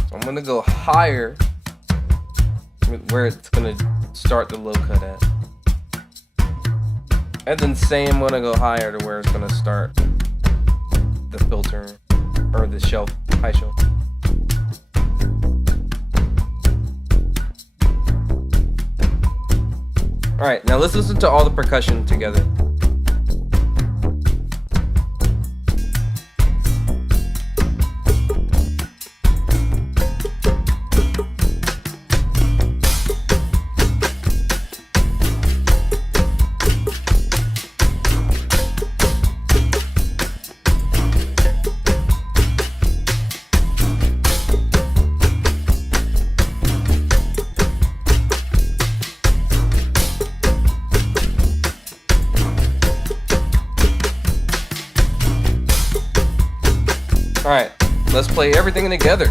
So I'm gonna go higher where it's gonna start the low cut at. And then same, I'm gonna go higher to where it's gonna start the filter or the shelf, high shelf. Alright, now let's listen to all the percussion together. Alright, let's play everything together.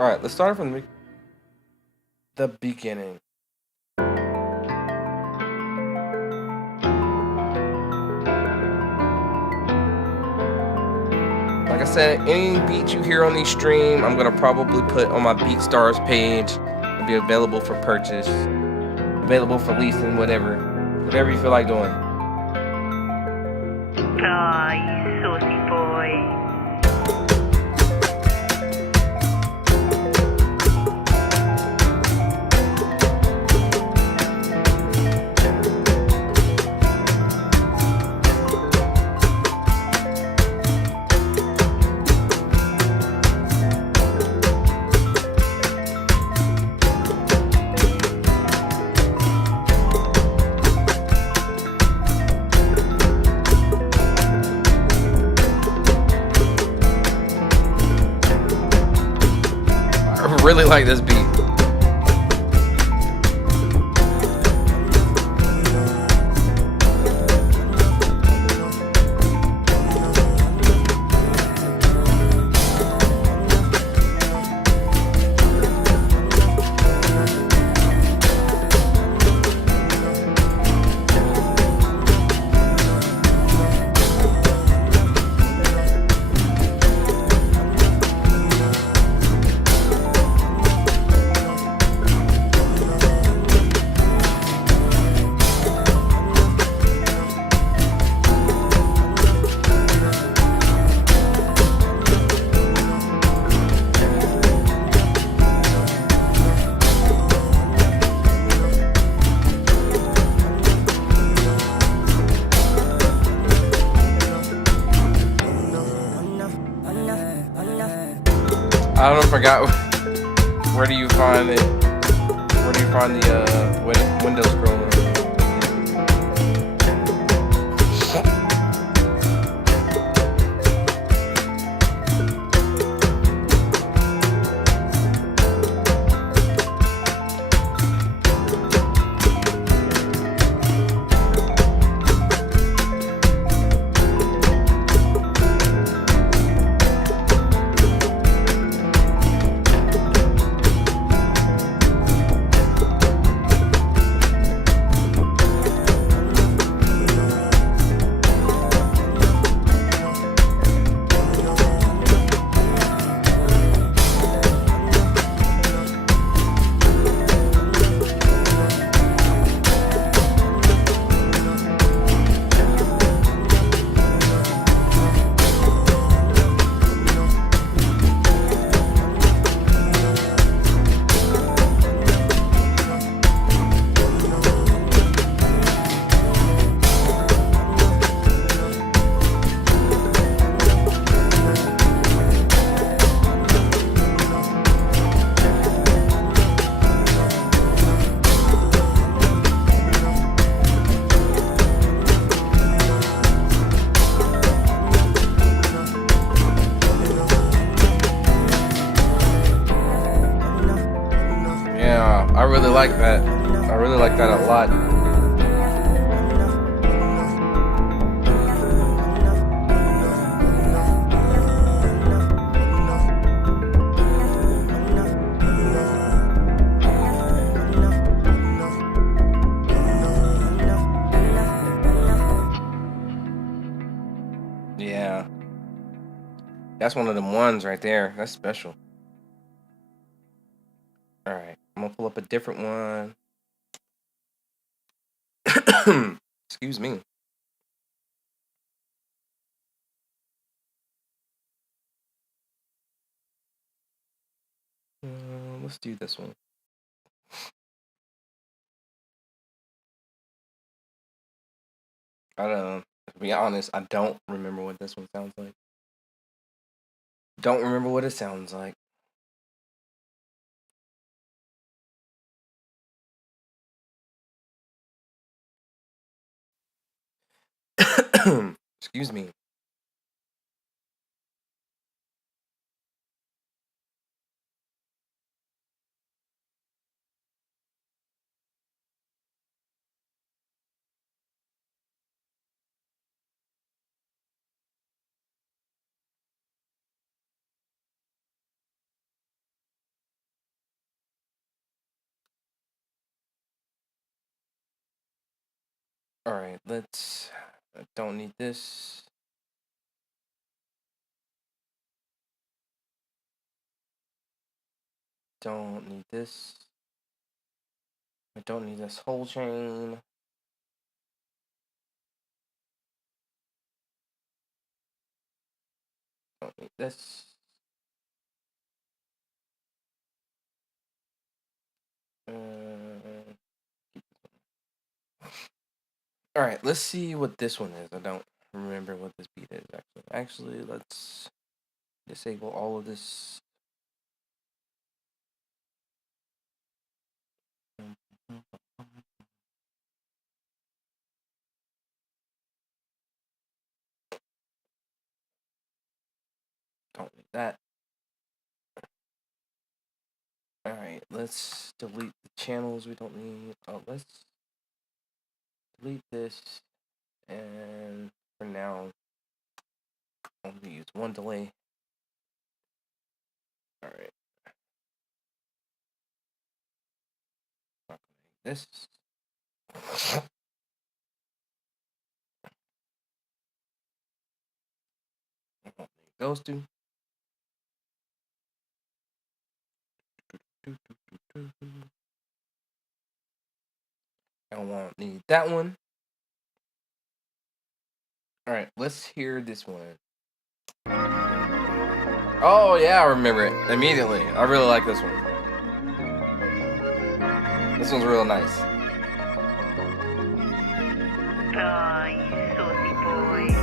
All right, let's start from the beginning. Like I said, any beat you hear on the stream, I'm gonna probably put on my BeatStars page. It'll be available for purchase, available for leasing, whatever you feel like doing. Ah, you saucy boy. I really like this beat. I don't forgot. Where do you find it? Where do you find the window scroller? Yeah, I really like that. I really like that a lot. Yeah, that's one of them ones right there. That's special. All right, I'm gonna pull up a different one. Excuse me. Let's do this one. I don't. To be honest, I don't remember what this one sounds like. Don't remember what it sounds like. Excuse me. All right, let's. I don't need this. Don't need this. I don't need this whole chain. Don't need this. All right, let's see what this one is. I don't remember what this beat is actually. Actually, let's disable all of this. Don't need that. All right, let's delete the channels we don't need. Oh, let's delete this. And for now, I'm gonna use one delay. All right. Not gonna need this. I won't need those two. I won't need that one. All right, let's hear this one. Oh yeah, I remember it immediately. I really like this one. This one's real nice. Ay, saucy boy.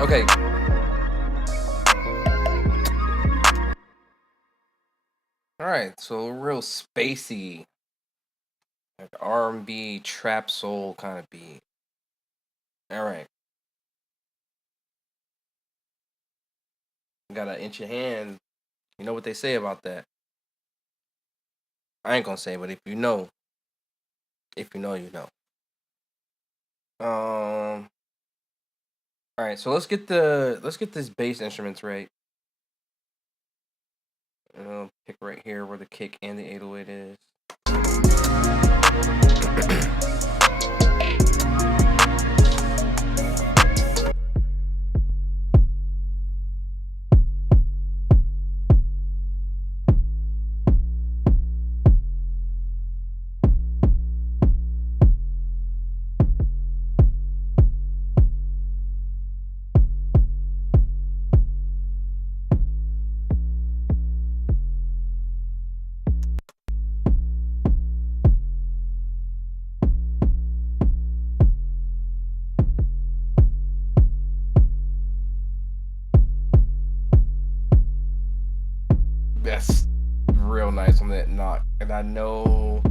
Okay. All right, so real spacey, like R&B, trap soul kind of beat. All right. Got an inch of hand. You know what they say about that. I ain't gonna say, but if you know, you know. All right, so let's get this bass instruments right. Pick right here where the kick and the 808 is. That's real nice on that knock. And I know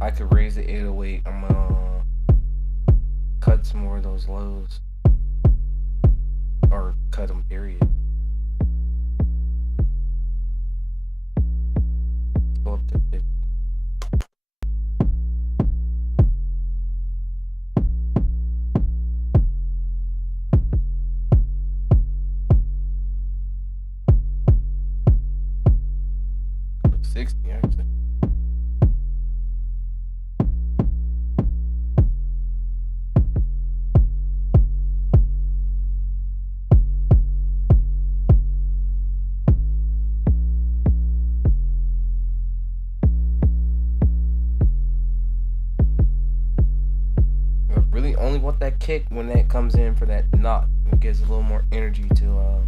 I could raise the 808. I'm gonna cut some more of those lows. Or cut them, period. Go up to 50. Go to 60, actually. I really only want that kick when that comes in for that knock. It gives a little more energy to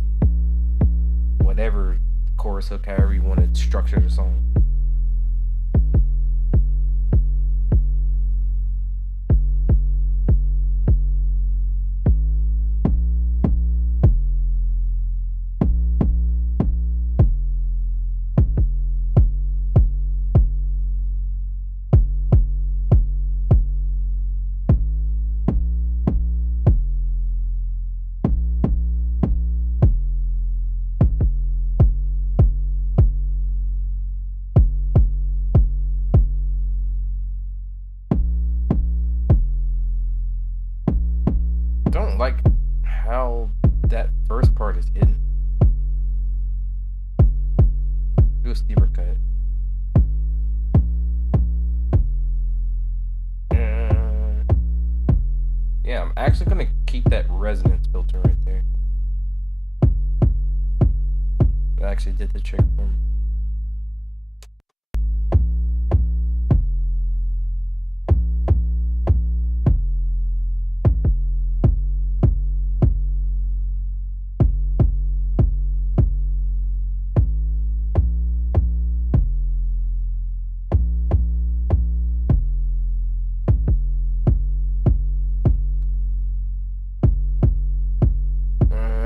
whatever chorus hook, however you want to structure the song. like how that first part is hidden. Do a steeper cut. Yeah, I'm actually gonna keep that resonance filter right there. That actually did the trick for me.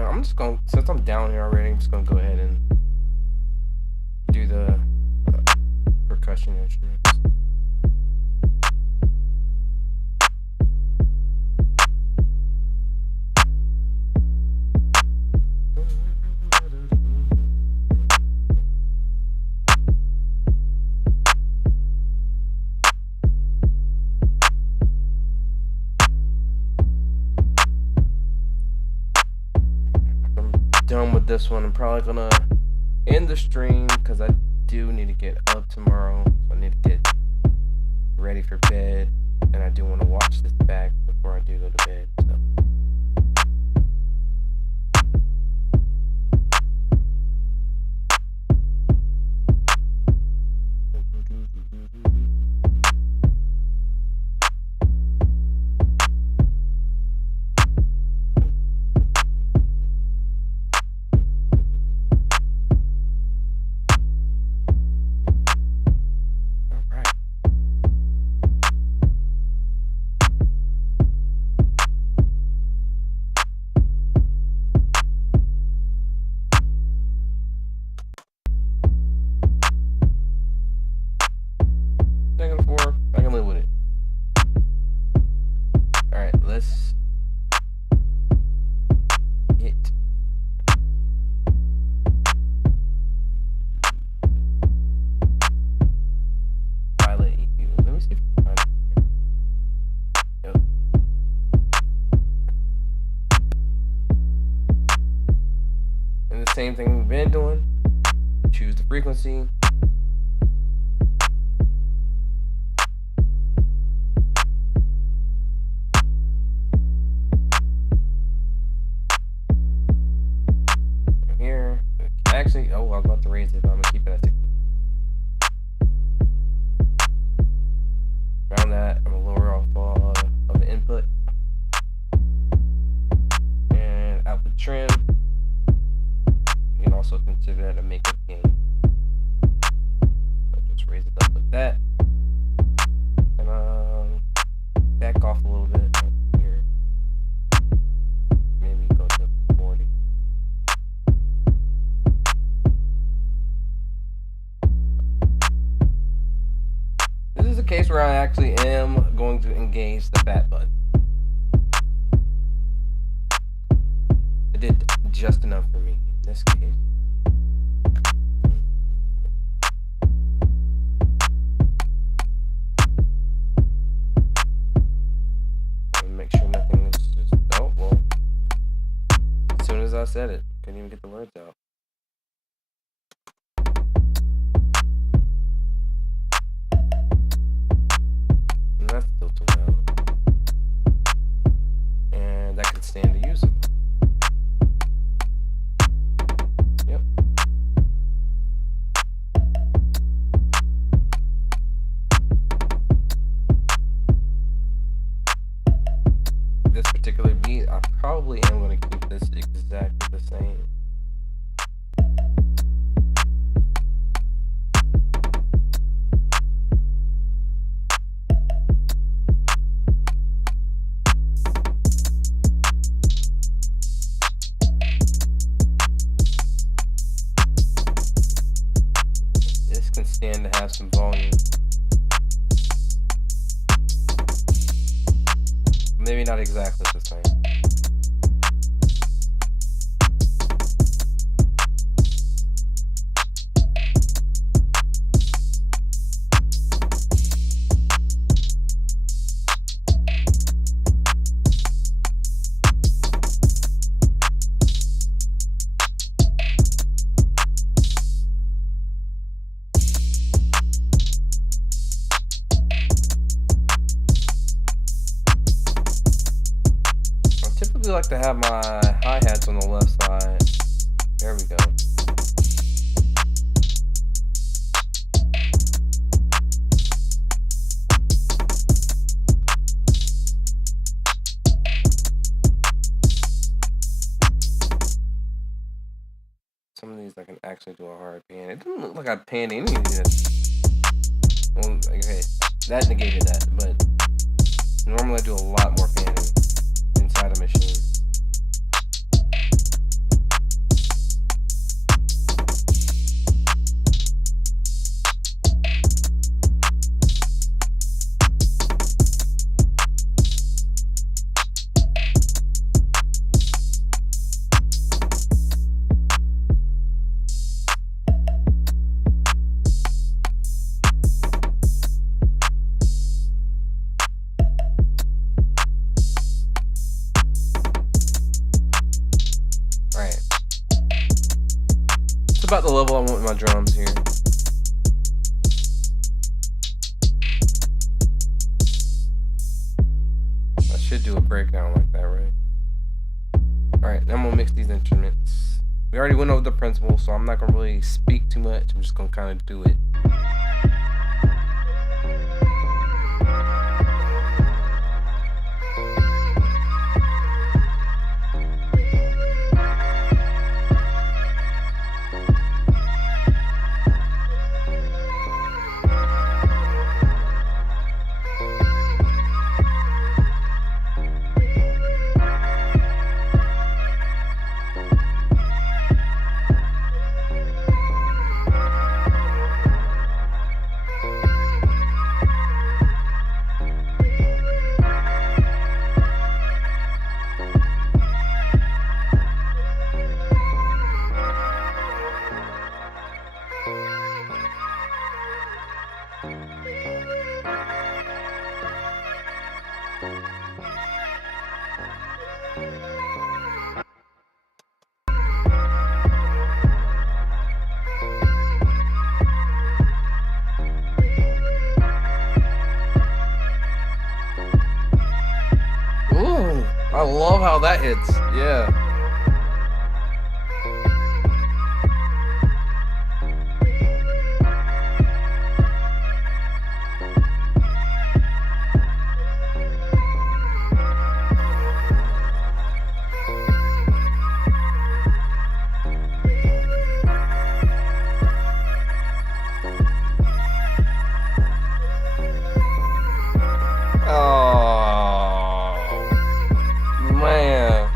I'm just gonna, since I'm down here already, I'm just gonna go ahead and do the percussion instruments. Done with this one. I'm probably gonna end the stream because I do need to get up tomorrow. So I need to get ready for bed, and I do want to watch this back before I do go to bed. So. I can live with it. Alright, let's hit Violet EQ. Let me see if I can find it. Yep. And the same thing we've been doing. Choose the frequency. Actually, I was about to raise it, but I'm gonna keep it at 60. Around that, I'm gonna lower off all of the input and output trim. You can also consider that a makeup gain. So just raise it up like that, and back off a little bit here. Maybe go to 40. This is a case where I actually am going to engage the fat button. It did just enough for me in this case. And make sure nothing is just, oh, well. As soon as I said it, couldn't even get the words out. That's still too loud. And that can stand to use it. Yep. This particular beat, I probably am going to keep this exactly the same. Can stand to have some volume. Maybe not exactly the same. typically like to have my hi-hats on the left side. There we go. Some of these I can actually do a hard pan. It doesn't look like I panned any of this. Well, okay, that negated that, but normally I do a lot more panning inside a machine. About the level I want with my drums here. I should do a breakdown like that, right? Alright, then I'm gonna mix these instruments. We already went over the principles, so I'm not gonna really speak too much. I'm just gonna kind of do it. Ooh, I love how that hits. Yeah. Oh, man.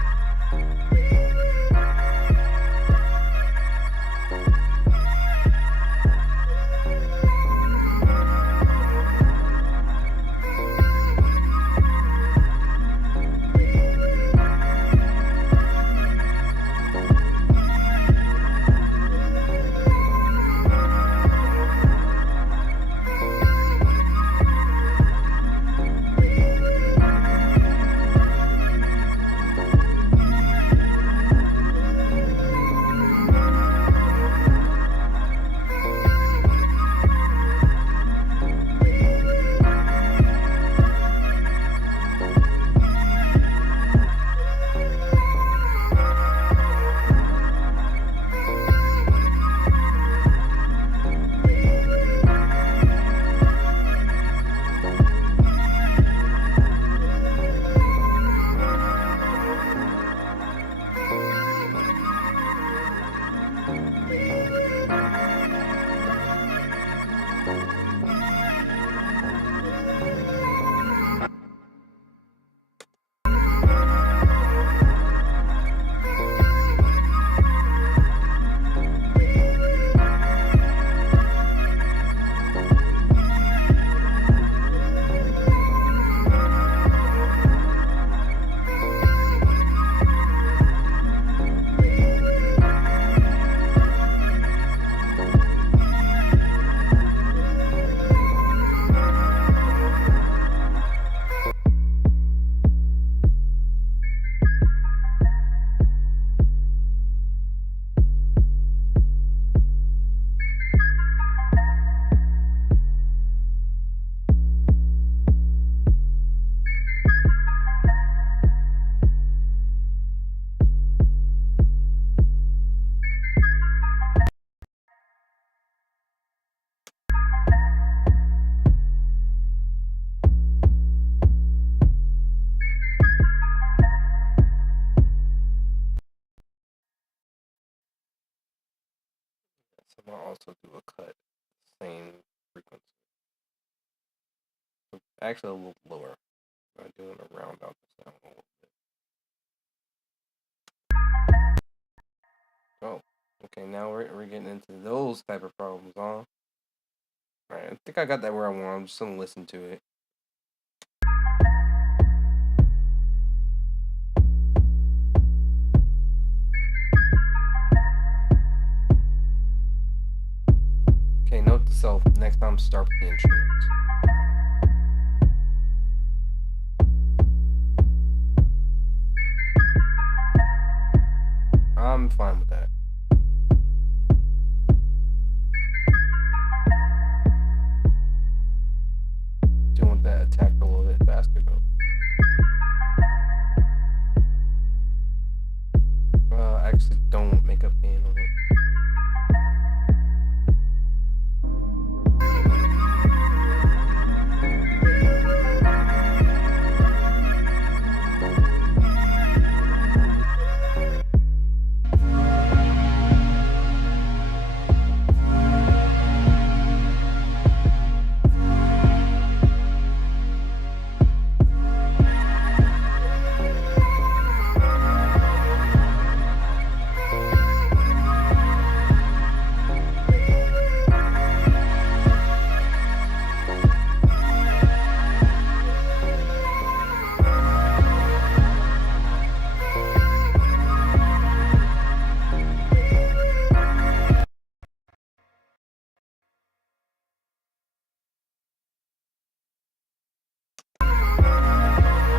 I'll also do a cut, same frequency. Actually, a little lower. I'm doing a round out the sound a little bit. Oh, okay. Now we're getting into those type of problems, huh? All right, I think I got that where I want. I'm just gonna listen to it. Okay, note to self: next time, start with the instruments. I'm fine with that. Doing that attack a little bit faster though. Actually, don't make up gain on it.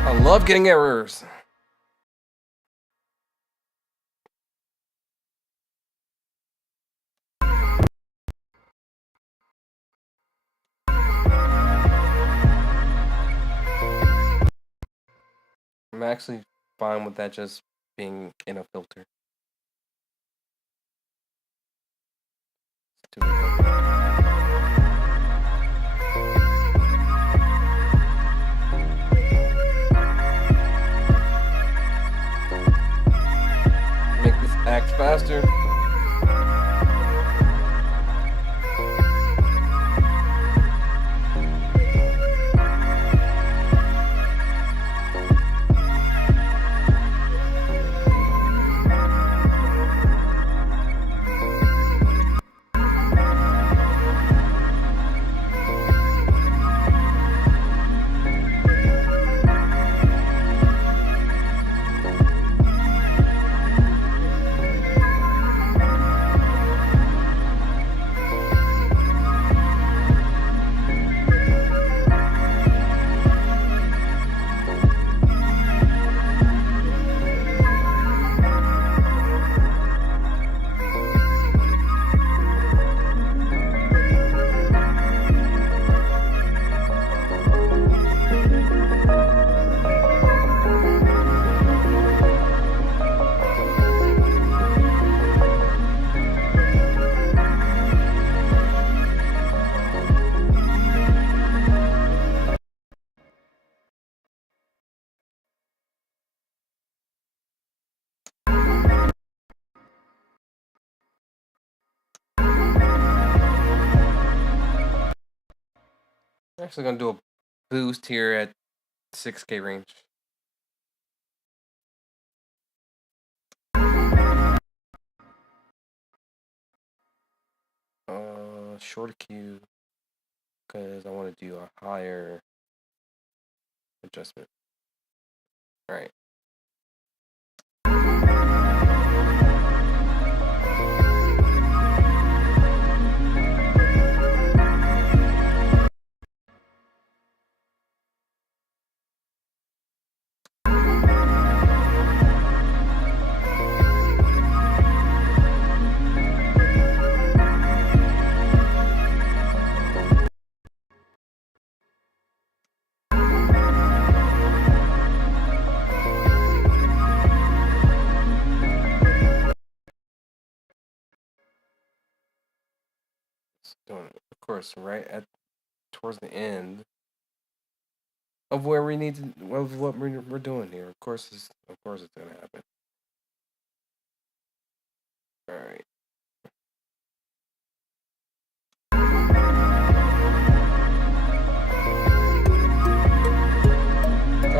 I love getting errors. I'm actually fine with that just being in a filter. Make this act faster. I'm actually gonna do a boost here at 6K range. Short Q because I want to do a higher adjustment. All right. Doing it, of course, right at towards the end of where we need to of what we're doing here. Of course, it's gonna happen. All right.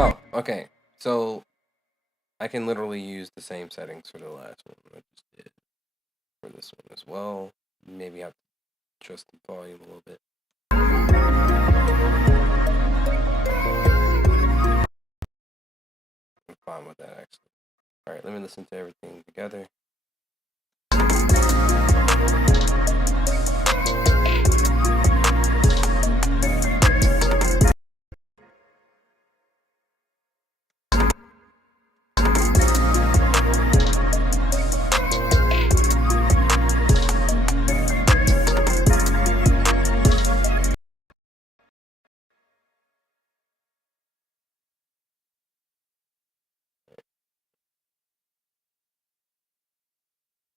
Oh, okay. So I can literally use the same settings for the last one I just did for this one as well. Maybe have to adjust the volume a little bit. I'm fine with that actually. All right, let me listen to everything together.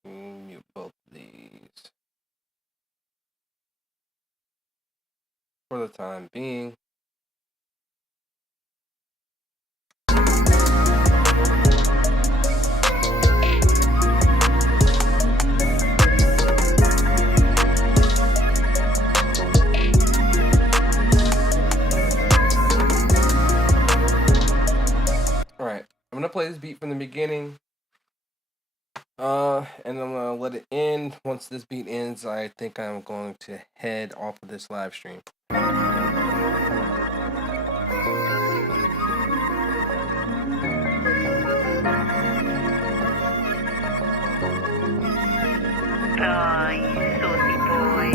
Mute both of these for the time being. All right, I'm gonna play this beat from the beginning. And I'm gonna let it end. Once this beat ends, I think I'm going to head off of this live stream. Dai, saucy boy.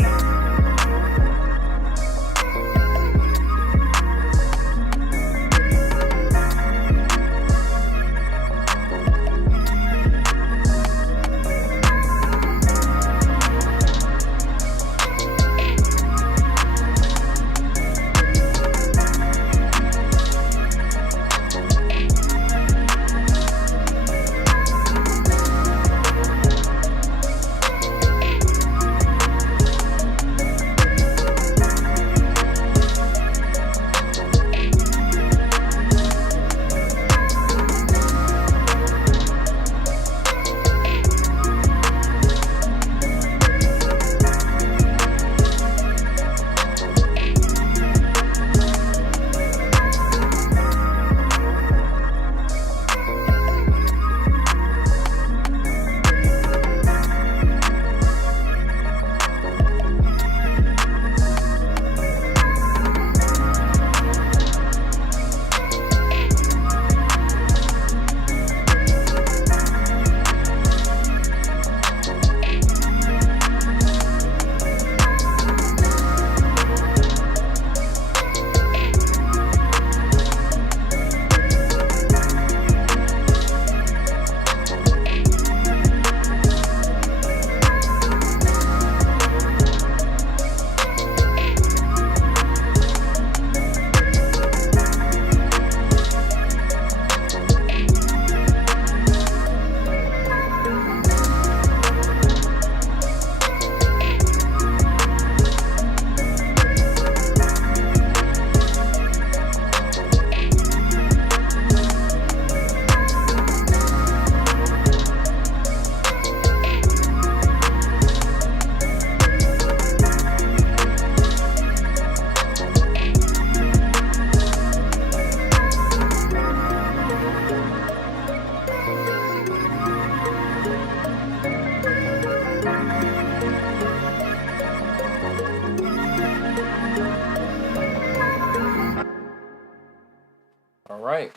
All right,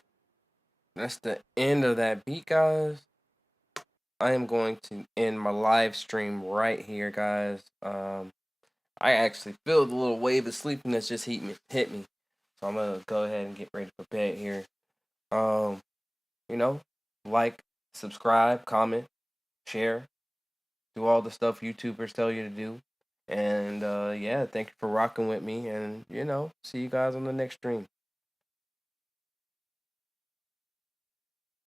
that's the end of that beat, guys. I am going to end my live stream right here, guys. I actually feel the little wave of sleepiness just hit me, so I'm gonna go ahead and get ready for bed here. Um, you know, like, subscribe, comment, share, do all the stuff YouTubers tell you to do. And yeah, thank you for rocking with me. And see you guys on the next stream.